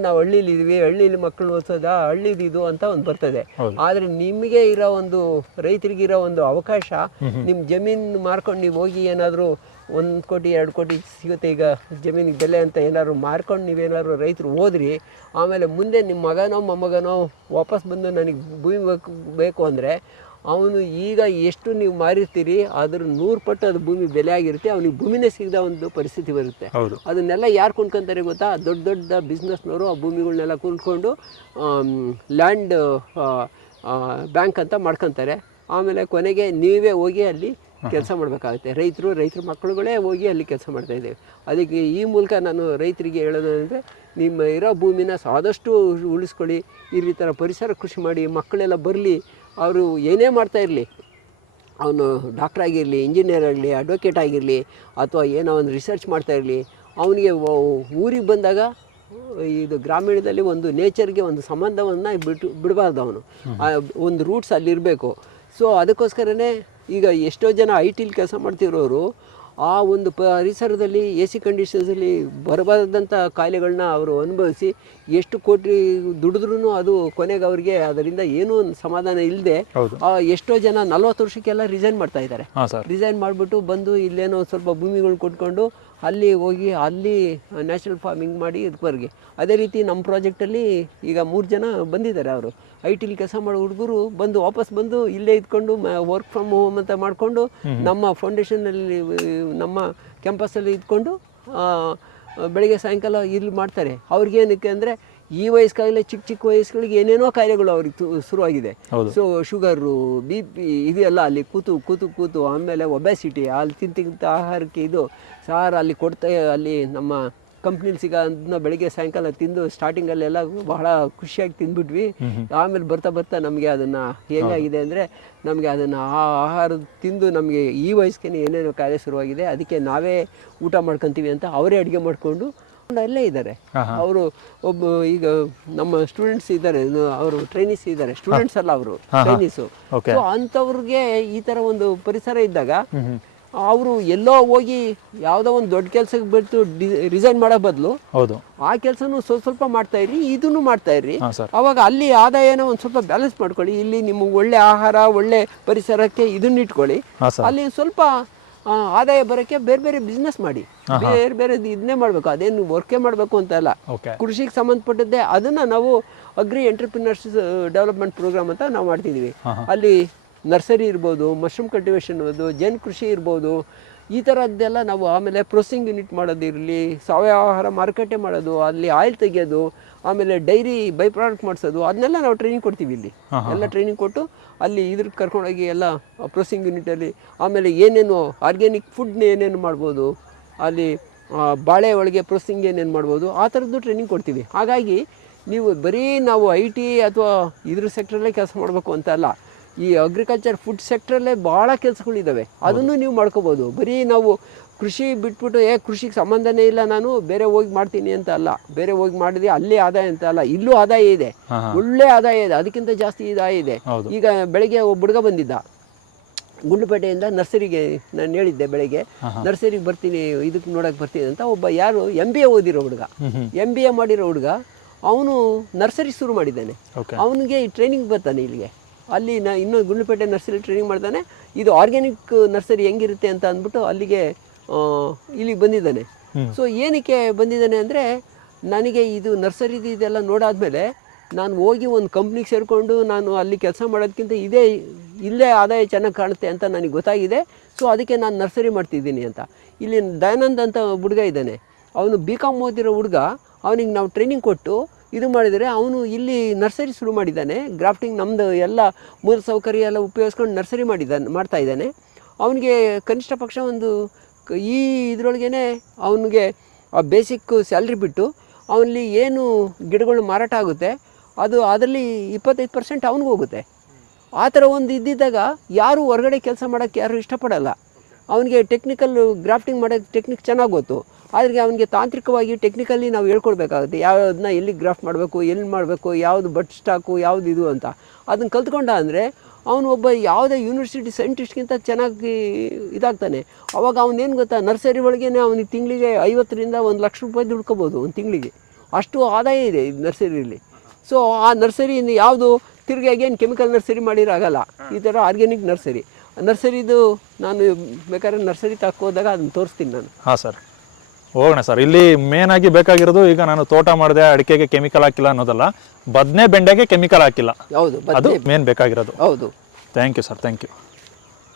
ನಾವು ಹಳ್ಳಿಲಿದ್ವಿ, ಹಳ್ಳಿಲಿ ಮಕ್ಕಳು ಓದಿಸೋದ, ಹಳ್ಳಿದು ಅಂತ ಒಂದು ಬರ್ತದೆ. ಆದರೆ ನಿಮಗೆ ಇರೋ ಒಂದು ರೈತರಿಗಿರೋ ಒಂದು ಅವಕಾಶ, ನಿಮ್ಮ ಜಮೀನು ಮಾರ್ಕೊಂಡು ನೀವು ಹೋಗಿ ಏನಾದರೂ 1 ಕೋಟಿ 2 ಕೋಟಿ ಸಿಗುತ್ತೆ ಈಗ ಜಮೀನಿಗೆ ಬೆಲೆ ಅಂತ ಏನಾದ್ರು ಮಾರ್ಕೊಂಡು ನೀವೇನಾದ್ರು ರೈತರು ಹೋದ್ರಿ, ಆಮೇಲೆ ಮುಂದೆ ನಿಮ್ಮ ಮಗನೋ ಮೊಮ್ಮಗನೋ ವಾಪಸ್ ಬಂದು ನನಗೆ ಭೂಮಿ ಬೇಕು ಅಂದರೆ ಅವನು ಈಗ ಎಷ್ಟು ನೀವು ಮಾರಿರ್ತೀರಿ ಅದ್ರ 100 ಪಟ್ಟು ಅದು ಭೂಮಿ ಬೆಲೆ ಆಗಿರುತ್ತೆ, ಅವನಿಗೆ ಭೂಮಿನೇ ಸಿಗದ ಒಂದು ಪರಿಸ್ಥಿತಿ ಬರುತ್ತೆ. ಅದನ್ನೆಲ್ಲ ಯಾರು ಕೊಂಡ್ಕೊಂತಾರೆ ಗೊತ್ತಾ? ದೊಡ್ಡ ದೊಡ್ಡ ಬಿಸ್ನೆಸ್ನವರು ಆ ಭೂಮಿಗಳನ್ನೆಲ್ಲ ಕೊಂಡ್ಕೊಂಡು ಲ್ಯಾಂಡ್ ಬ್ಯಾಂಕ್ ಅಂತ ಮಾಡ್ಕೊತಾರೆ. ಆಮೇಲೆ ಕೊನೆಗೆ ನೀವೇ ಹೋಗಿ ಅಲ್ಲಿ ಕೆಲಸ ಮಾಡಬೇಕಾಗುತ್ತೆ. ರೈತರ ಮಕ್ಕಳುಗಳೇ ಹೋಗಿ ಅಲ್ಲಿ ಕೆಲಸ ಮಾಡ್ತಾಯಿದ್ದೇವೆ. ಅದಕ್ಕೆ ಈ ಮೂಲಕ ನಾನು ರೈತರಿಗೆ ಹೇಳೋದು ಅಂದರೆ, ನಿಮ್ಮ ಇರೋ ಭೂಮಿನ ಆದಷ್ಟು ಉಳಿಸ್ಕೊಳ್ಳಿ, ಈ ಥರ ಪರಿಸರ ಕೃಷಿ ಮಾಡಿ. ಮಕ್ಕಳೆಲ್ಲ ಬರಲಿ, ಅವರು ಏನೇ ಮಾಡ್ತಾ ಇರಲಿ, ಅವನು ಡಾಕ್ಟ್ರ್ ಆಗಿರಲಿ, ಇಂಜಿನಿಯರ್ ಆಗಲಿ, ಅಡ್ವೊಕೇಟ್ ಆಗಿರಲಿ, ಅಥವಾ ಏನೋ ಒಂದು ರಿಸರ್ಚ್ ಮಾಡ್ತಾ ಇರಲಿ, ಅವನಿಗೆ ಊರಿಗೆ ಬಂದಾಗ ಇದು ಗ್ರಾಮೀಣದಲ್ಲಿ ಒಂದು ನೇಚರ್ಗೆ ಒಂದು ಸಂಬಂಧವನ್ನು ಬಿಡಬಾರ್ದು. ಅವನು ಒಂದು ರೂಟ್ಸ್ ಅಲ್ಲಿರಬೇಕು. ಸೊ ಅದಕ್ಕೋಸ್ಕರನೇ ಈಗ ಎಷ್ಟೋ ಜನ IT ಕೆಲಸ ಮಾಡ್ತಿರೋರು ಆ ಒಂದು ಪರಿಸರದಲ್ಲಿ AC ಕಂಡೀಷನ್ಸಲ್ಲಿ ಬರಬಾರ್ದಂಥ ಕಾಯಿಲೆಗಳನ್ನ ಅವರು ಅನುಭವಿಸಿ ಎಷ್ಟು ಕೋಟಿ ದುಡಿದ್ರೂ ಅದು ಕೊನೆಗೆ ಅವ್ರಿಗೆ ಅದರಿಂದ ಏನೂ ಸಮಾಧಾನ ಇಲ್ಲದೆ ಎಷ್ಟೋ ಜನ 40 ವರ್ಷಕ್ಕೆಲ್ಲ ರಿಸೈನ್ ಮಾಡ್ತಾ ಇದ್ದಾರೆ. ರಿಸೈನ್ ಮಾಡಿಬಿಟ್ಟು ಬಂದು ಇಲ್ಲೇನೋ ಸ್ವಲ್ಪ ಭೂಮಿಗಳು ಕೊಟ್ಕೊಂಡು ಅಲ್ಲಿ ಹೋಗಿ ಅಲ್ಲಿ ನ್ಯಾಚುರಲ್ ಫಾರ್ಮಿಂಗ್ ಮಾಡಿ ಇದಕ್ಕೆ. ಅದೇ ರೀತಿ ನಮ್ಮ ಪ್ರಾಜೆಕ್ಟಲ್ಲಿ ಈಗ 3 ಜನ ಬಂದಿದ್ದಾರೆ. ಅವರು IT ಕೆಲಸ ಮಾಡೋ ಹುಡುಗರು ಬಂದು ವಾಪಸ್ ಬಂದು ಇಲ್ಲೇ ಇದ್ಕೊಂಡು ವರ್ಕ್ ಫ್ರಮ್ ಹೋಮ್ ಅಂತ ಮಾಡಿಕೊಂಡು ನಮ್ಮ ಫೌಂಡೇಶನಲ್ಲಿ ನಮ್ಮ ಕ್ಯಾಂಪಸ್ಸಲ್ಲಿ ಇದ್ಕೊಂಡು ಬೆಳಗ್ಗೆ ಸಾಯಂಕಾಲ ಇಲ್ಲಿ ಮಾಡ್ತಾರೆ. ಅವ್ರಿಗೇನಕ್ಕೆ ಅಂದರೆ ಈ ವಯಸ್ಸಾಗಲೇ ಚಿಕ್ಕ ವಯಸ್ಸುಗಳಿಗೆ ಏನೇನೋ ಕಾಯಿಲೆಗಳು ಅವ್ರಿಗೆ ಶುರುವಾಗಿದೆ. ಸೊ ಶುಗರು, BP ಇದೆಲ್ಲ ಅಲ್ಲಿ ಕೂತು ಆಮೇಲೆ ಒಬೆಸಿಟಿ, ಅಲ್ಲಿ ತಿಂತ ಆಹಾರಕ್ಕೆ ಇದು ಸಾರು ಅಲ್ಲಿ ಅಲ್ಲಿ ನಮ್ಮ ಕಂಪ್ನಿಲಿ ಸಿಗೋ ಅದನ್ನ ಬೆಳಗ್ಗೆ ಸಾಯಂಕಾಲ ತಿಂದು ಸ್ಟಾರ್ಟಿಂಗಲ್ಲೆಲ್ಲ ಬಹಳ ಖುಷಿಯಾಗಿ ತಿಂದ್ಬಿಟ್ವಿ. ಆಮೇಲೆ ಬರ್ತಾ ನಮಗೆ ಅದನ್ನು ಹೇಗಾಗಿದೆ ಅಂದರೆ, ನಮಗೆ ಅದನ್ನು ಆ ಆಹಾರ ತಿಂದು ನಮಗೆ ಈ ವಯಸ್ಸಿಗೆ ಏನೇನೋ ಕಾಯಿಲೆ ಶುರುವಾಗಿದೆ, ಅದಕ್ಕೆ ನಾವೇ ಊಟ ಮಾಡ್ಕೊತೀವಿ ಅಂತ ಅವರೇ ಅಡುಗೆ ಮಾಡಿಕೊಂಡು ಅಲ್ಲೇ ಇದ್ದಾರೆ. ಅವರು ಈಗ ನಮ್ಮ ಸ್ಟೂಡೆಂಟ್ಸ್ ಇದ್ದಾರೆ, ಅವರು ಟ್ರೈನೀಸ್ ಇದ್ದಾರೆ, ಸ್ಟೂಡೆಂಟ್ಸ್ ಅಲ್ಲ ಅವರು ಟ್ರೈನೀಸು. ಸೊ ಅಂಥವ್ರಿಗೆ ಈ ಥರ ಒಂದು ಪರಿಸರ ಇದ್ದಾಗ ಅವರು ಎಲ್ಲೋ ಹೋಗಿ ಯಾವುದೋ ಒಂದು ದೊಡ್ಡ ಕೆಲಸಕ್ಕೆ ಬಿಟ್ಟು ರಿಸೈನ್ ಮಾಡೋ ಬದಲು ಆ ಕೆಲಸನೂ ಸ್ವಲ್ಪ ಮಾಡ್ತಾ ಇರ್ರಿ, ಇದನ್ನು ಮಾಡ್ತಾ ಇರ್ರಿ. ಅವಾಗ ಅಲ್ಲಿ ಆದಾಯನ ಒಂದು ಸ್ವಲ್ಪ ಬ್ಯಾಲೆನ್ಸ್ ಮಾಡ್ಕೊಳ್ಳಿ. ಇಲ್ಲಿ ನಿಮಗೆ ಒಳ್ಳೆ ಆಹಾರ, ಒಳ್ಳೆ ಪರಿಸರಕ್ಕೆ ಇದನ್ನ ಇಟ್ಕೊಳ್ಳಿ. ಅಲ್ಲಿ ಸ್ವಲ್ಪ ಆದಾಯ ಬರೋಕ್ಕೆ ಬೇರೆ ಬಿಸ್ನೆಸ್ ಮಾಡಿ, ಬೇರೆ ಇದನ್ನೇ ಮಾಡಬೇಕು. ಅದೇನು ವರ್ಕೇ ಮಾಡಬೇಕು ಅಂತ ಅಲ್ಲ, ಕೃಷಿಗೆ ಸಂಬಂಧಪಟ್ಟದ್ದೇ ಅದನ್ನು ನಾವು ಅಗ್ರಿ ಎಂಟರ್ಪ್ರಿನರ್ಸ್ ಡೆವಲಪ್ಮೆಂಟ್ ಪ್ರೋಗ್ರಾಮ್ ಅಂತ ನಾವು ಮಾಡ್ತಿದ್ದೀವಿ. ಅಲ್ಲಿ ನರ್ಸರಿ ಇರ್ಬೋದು, ಮಶ್ರೂಮ್ ಕಲ್ಟಿವೇಷನ್ ಇರ್ಬೋದು, ಜೇನು ಕೃಷಿ ಇರ್ಬೋದು, ಈ ಥರದ್ದೆಲ್ಲ ನಾವು. ಆಮೇಲೆ ಪ್ರೊಸೆಸಿಂಗ್ ಯೂನಿಟ್ ಮಾಡೋದಿರಲಿ, ಸಾವಯವ ಆಹಾರ ಮಾರುಕಟ್ಟೆ ಮಾಡೋದು, ಅಲ್ಲಿ ಆಯಿಲ್ ತೆಗೆಯೋದು, ಆಮೇಲೆ ಡೈರಿ ಬೈ ಪ್ರಾಡಕ್ಟ್ ಮಾಡಿಸೋದು, ಅದನ್ನೆಲ್ಲ ನಾವು ಟ್ರೈನಿಂಗ್ ಕೊಡ್ತೀವಿ. ಇಲ್ಲಿ ಎಲ್ಲ ಟ್ರೈನಿಂಗ್ ಕೊಟ್ಟು ಅಲ್ಲಿ ಇದ್ರಿಗೆ ಕರ್ಕೊಂಡೋಗಿ ಎಲ್ಲ ಪ್ರೊಸೆಸಿಂಗ್ ಯೂನಿಟಲ್ಲಿ. ಆಮೇಲೆ ಏನೇನು ಆರ್ಗ್ಯಾನಿಕ್ ಫುಡ್ನ ಏನೇನು ಮಾಡ್ಬೋದು, ಅಲ್ಲಿ ಬಾಳೆ ಒಳಗೆ ಪ್ರೊಸೆಸಿಂಗ್ ಏನೇನು ಮಾಡ್ಬೋದು, ಆ ಥರದ್ದು ಟ್ರೈನಿಂಗ್ ಕೊಡ್ತೀವಿ. ಹಾಗಾಗಿ ನೀವು ಬರೀ ನಾವು IT ಅಥವಾ ಇದ್ರ ಸೆಕ್ಟ್ರಲ್ಲೇ ಕೆಲಸ ಮಾಡಬೇಕು ಅಂತ ಅಲ್ಲ, ಈ ಅಗ್ರಿಕಲ್ಚರ್ ಫುಡ್ ಸೆಕ್ಟ್ರಲ್ಲೇ ಭಾಳ ಕೆಲಸಗಳಿದ್ದಾವೆ, ಅದನ್ನು ನೀವು ಮಾಡ್ಕೋಬೋದು. ಬರೀ ನಾವು ಕೃಷಿ ಬಿಟ್ಬಿಟ್ಟು ಕೃಷಿಗೆ ಸಂಬಂಧನೇ ಇಲ್ಲ, ನಾನು ಬೇರೆ ಹೋಗಿ ಮಾಡ್ತೀನಿ ಅಂತ ಅಲ್ಲ, ಬೇರೆ ಹೋಗಿ ಮಾಡಿದ್ರೆ ಅಲ್ಲಿ ಆದಾಯ ಅಂತ ಅಲ್ಲ, ಇಲ್ಲೂ ಆದಾಯ ಇದೆ, ಒಳ್ಳೆ ಆದಾಯ ಇದೆ, ಅದಕ್ಕಿಂತ ಜಾಸ್ತಿ ಆದಾಯ ಇದೆ. ಈಗ ಬೆಳಗ್ಗೆ ಒಬ್ಬ ಹುಡುಗ ಬಂದಿದ್ದ ಗುಂಡ್ಲುಪೇಟೆಯಿಂದ ನರ್ಸರಿಗೆ, ನಾನು ಹೇಳಿದ್ದೆ ಬೆಳಗ್ಗೆ ನರ್ಸರಿಗೆ ಬರ್ತೀನಿ, ಇದಕ್ಕೆ ನೋಡೋಕೆ ಬರ್ತೀನಿ ಅಂತ. ಒಬ್ಬ ಯಾರು MBA ಓದಿರೋ ಹುಡುಗ, MBA ಮಾಡಿರೋ ಹುಡುಗ, ಅವನು ನರ್ಸರಿ ಶುರು ಮಾಡಿದ್ದಾನೆ. ಅವನಿಗೆ ಟ್ರೈನಿಂಗ್ ಬರ್ತಾನೆ ಇಲ್ಲಿಗೆ. ಅಲ್ಲಿ ಇನ್ನೂ ಗುಂಡ್ಲುಪೇಟೆ ನರ್ಸರಿ ಟ್ರೈನಿಂಗ್ ಮಾಡ್ತಾನೆ. ಇದು ಆರ್ಗ್ಯಾನಿಕ್ ನರ್ಸರಿ ಹೆಂಗಿರುತ್ತೆ ಅಂತ ಅಂದ್ಬಿಟ್ಟು ಅಲ್ಲಿಗೆ ಇಲ್ಲಿಗೆ ಬಂದಿದ್ದಾನೆ. ಸೊ ಏನಕ್ಕೆ ಬಂದಿದ್ದಾನೆ ಅಂದರೆ, ನನಗೆ ಇದು ನರ್ಸರಿದು ಇದೆಲ್ಲ ನೋಡಾದ್ಮೇಲೆ ನಾನು ಹೋಗಿ ಒಂದು ಕಂಪ್ನಿಗೆ ಸೇರಿಕೊಂಡು ನಾನು ಅಲ್ಲಿ ಕೆಲಸ ಮಾಡೋದಕ್ಕಿಂತ ಇಲ್ಲೇ ಆದಾಯ ಚೆನ್ನಾಗಿ ಕಾಣುತ್ತೆ ಅಂತ ನನಗೆ ಗೊತ್ತಾಗಿದೆ. ಸೊ ಅದಕ್ಕೆ ನಾನು ನರ್ಸರಿ ಮಾಡ್ತಿದ್ದೀನಿ ಅಂತ. ಇಲ್ಲಿ ದಯಾನಂದ್ ಅಂತ ಹುಡುಗ ಇದ್ದಾನೆ, ಅವನು BCom ಓದಿರೋ ಹುಡುಗ. ಅವನಿಗೆ ನಾವು ಟ್ರೈನಿಂಗ್ ಕೊಟ್ಟು ಇದು ಮಾಡಿದರೆ ಅವನು ಇಲ್ಲಿ ನರ್ಸರಿ ಶುರು ಮಾಡಿದ್ದಾನೆ. ಗ್ರಾಫ್ಟಿಂಗ್ ನಮ್ಮದು ಎಲ್ಲ ಮೂಲ ಸೌಕರ್ಯ ಎಲ್ಲ ಉಪಯೋಗಿಸ್ಕೊಂಡು ನರ್ಸರಿ ಮಾಡ್ತಾ ಇದ್ದಾನೆ. ಅವನಿಗೆ ಕನಿಷ್ಠ ಪಕ್ಷ ಒಂದು ಈ ಇದರೊಳಗೇ ಅವನಿಗೆ ಆ ಬೇಸಿಕ್ ಸ್ಯಾಲ್ರಿ ಬಿಟ್ಟು ಅವನಲ್ಲಿ ಏನು ಗಿಡಗಳು ಮಾರಾಟ ಆಗುತ್ತೆ ಅದು ಅದರಲ್ಲಿ 25% ಅವನಿಗೆ ಹೋಗುತ್ತೆ. ಆ ಥರ ಒಂದು ಇದ್ದಿದ್ದಾಗ ಯಾರು ಹೊರಗಡೆ ಕೆಲಸ ಮಾಡೋಕ್ಕೆ ಯಾರು ಇಷ್ಟಪಡಲ್ಲ. ಅವನಿಗೆ ಟೆಕ್ನಿಕಲ್ ಗ್ರಾಫ್ಟಿಂಗ್ ಮಾಡೋಕ್ಕೆ ಟೆಕ್ನಿಕ್ ಚೆನ್ನಾಗಿ ಗೊತ್ತು, ಆದರೆ ಅವನಿಗೆ ತಾಂತ್ರಿಕವಾಗಿ ಟೆಕ್ನಿಕಲಿ ನಾವು ಹೇಳ್ಕೊಡ್ಬೇಕಾಗುತ್ತೆ. ಯಾವುದನ್ನ ಎಲ್ಲಿ ಗ್ರಾಫ್ಟ್ ಮಾಡಬೇಕು, ಎಲ್ಲಿ ಮಾಡಬೇಕು, ಯಾವುದು ಬಟ್ ಸ್ಟಾಕು, ಯಾವುದು ಇದು ಅಂತ. ಅದನ್ನು ಕಲ್ತ್ಕೊಂಡ ಅಂದರೆ ಅವನು ಒಬ್ಬ ಯಾವುದೇ ಯೂನಿವರ್ಸಿಟಿ ಸೈಂಟಿಸ್ಟ್ಗಿಂತ ಚೆನ್ನಾಗಿ ಇದಾಗ್ತಾನೆ. ಅವಾಗ ಅವನೇನು ಗೊತ್ತಾ, ನರ್ಸರಿ ಒಳಗೇ ಅವನಿಗೆ ತಿಂಗಳಿಗೆ 50ರಿಂದ 1 ಲಕ್ಷ ರೂಪಾಯಿ ದುಡ್ಕೋಬೋದು ಒಂದು ತಿಂಗಳಿಗೆ. ಅಷ್ಟು ಆದಾಯ ಇದೆ ಈ ನರ್ಸರಿಯಲ್ಲಿ. ಸೊ ಆ ನರ್ಸರಿಯಿಂದ ಯಾವುದು ತಿರ್ಗಿ ಅಗೇನು ಕೆಮಿಕಲ್ ನರ್ಸರಿ ಮಾಡಿರಾಗಲ್ಲ, ಈ ಥರ ಆರ್ಗ್ಯಾನಿಕ್ ನರ್ಸರಿದು ನಾನು ಬೇಕಾದ್ರೆ ನರ್ಸರಿ ಹೋದಾಗ ಅದನ್ನು ತೋರಿಸ್ತೀನಿ ನಾನು. ಹಾಂ ಸರ್, ಹೋಗೋಣ ಸರ್. ಇಲ್ಲಿ ಮೇನ್ ಆಗಿ ಬೇಕಾಗಿರೋದು, ಈಗ ನಾನು ತೋಟ ಮಾಡಿದೆ, ಅಡಿಕೆಗೆ ಕೆಮಿಕಲ್ ಹಾಕಿಲ್ಲ ಅನ್ನೋದಲ್ಲ, ಬದನೆ ಬೆಂಡೆಗೆ ಕೆಮಿಕಲ್ ಹಾಕಿಲ್ಲ, ಹೌದು, ಅದು ಮೇನ್ ಬೇಕಾಗಿರೋದು. ಹೌದು. Thank you sir, thank you.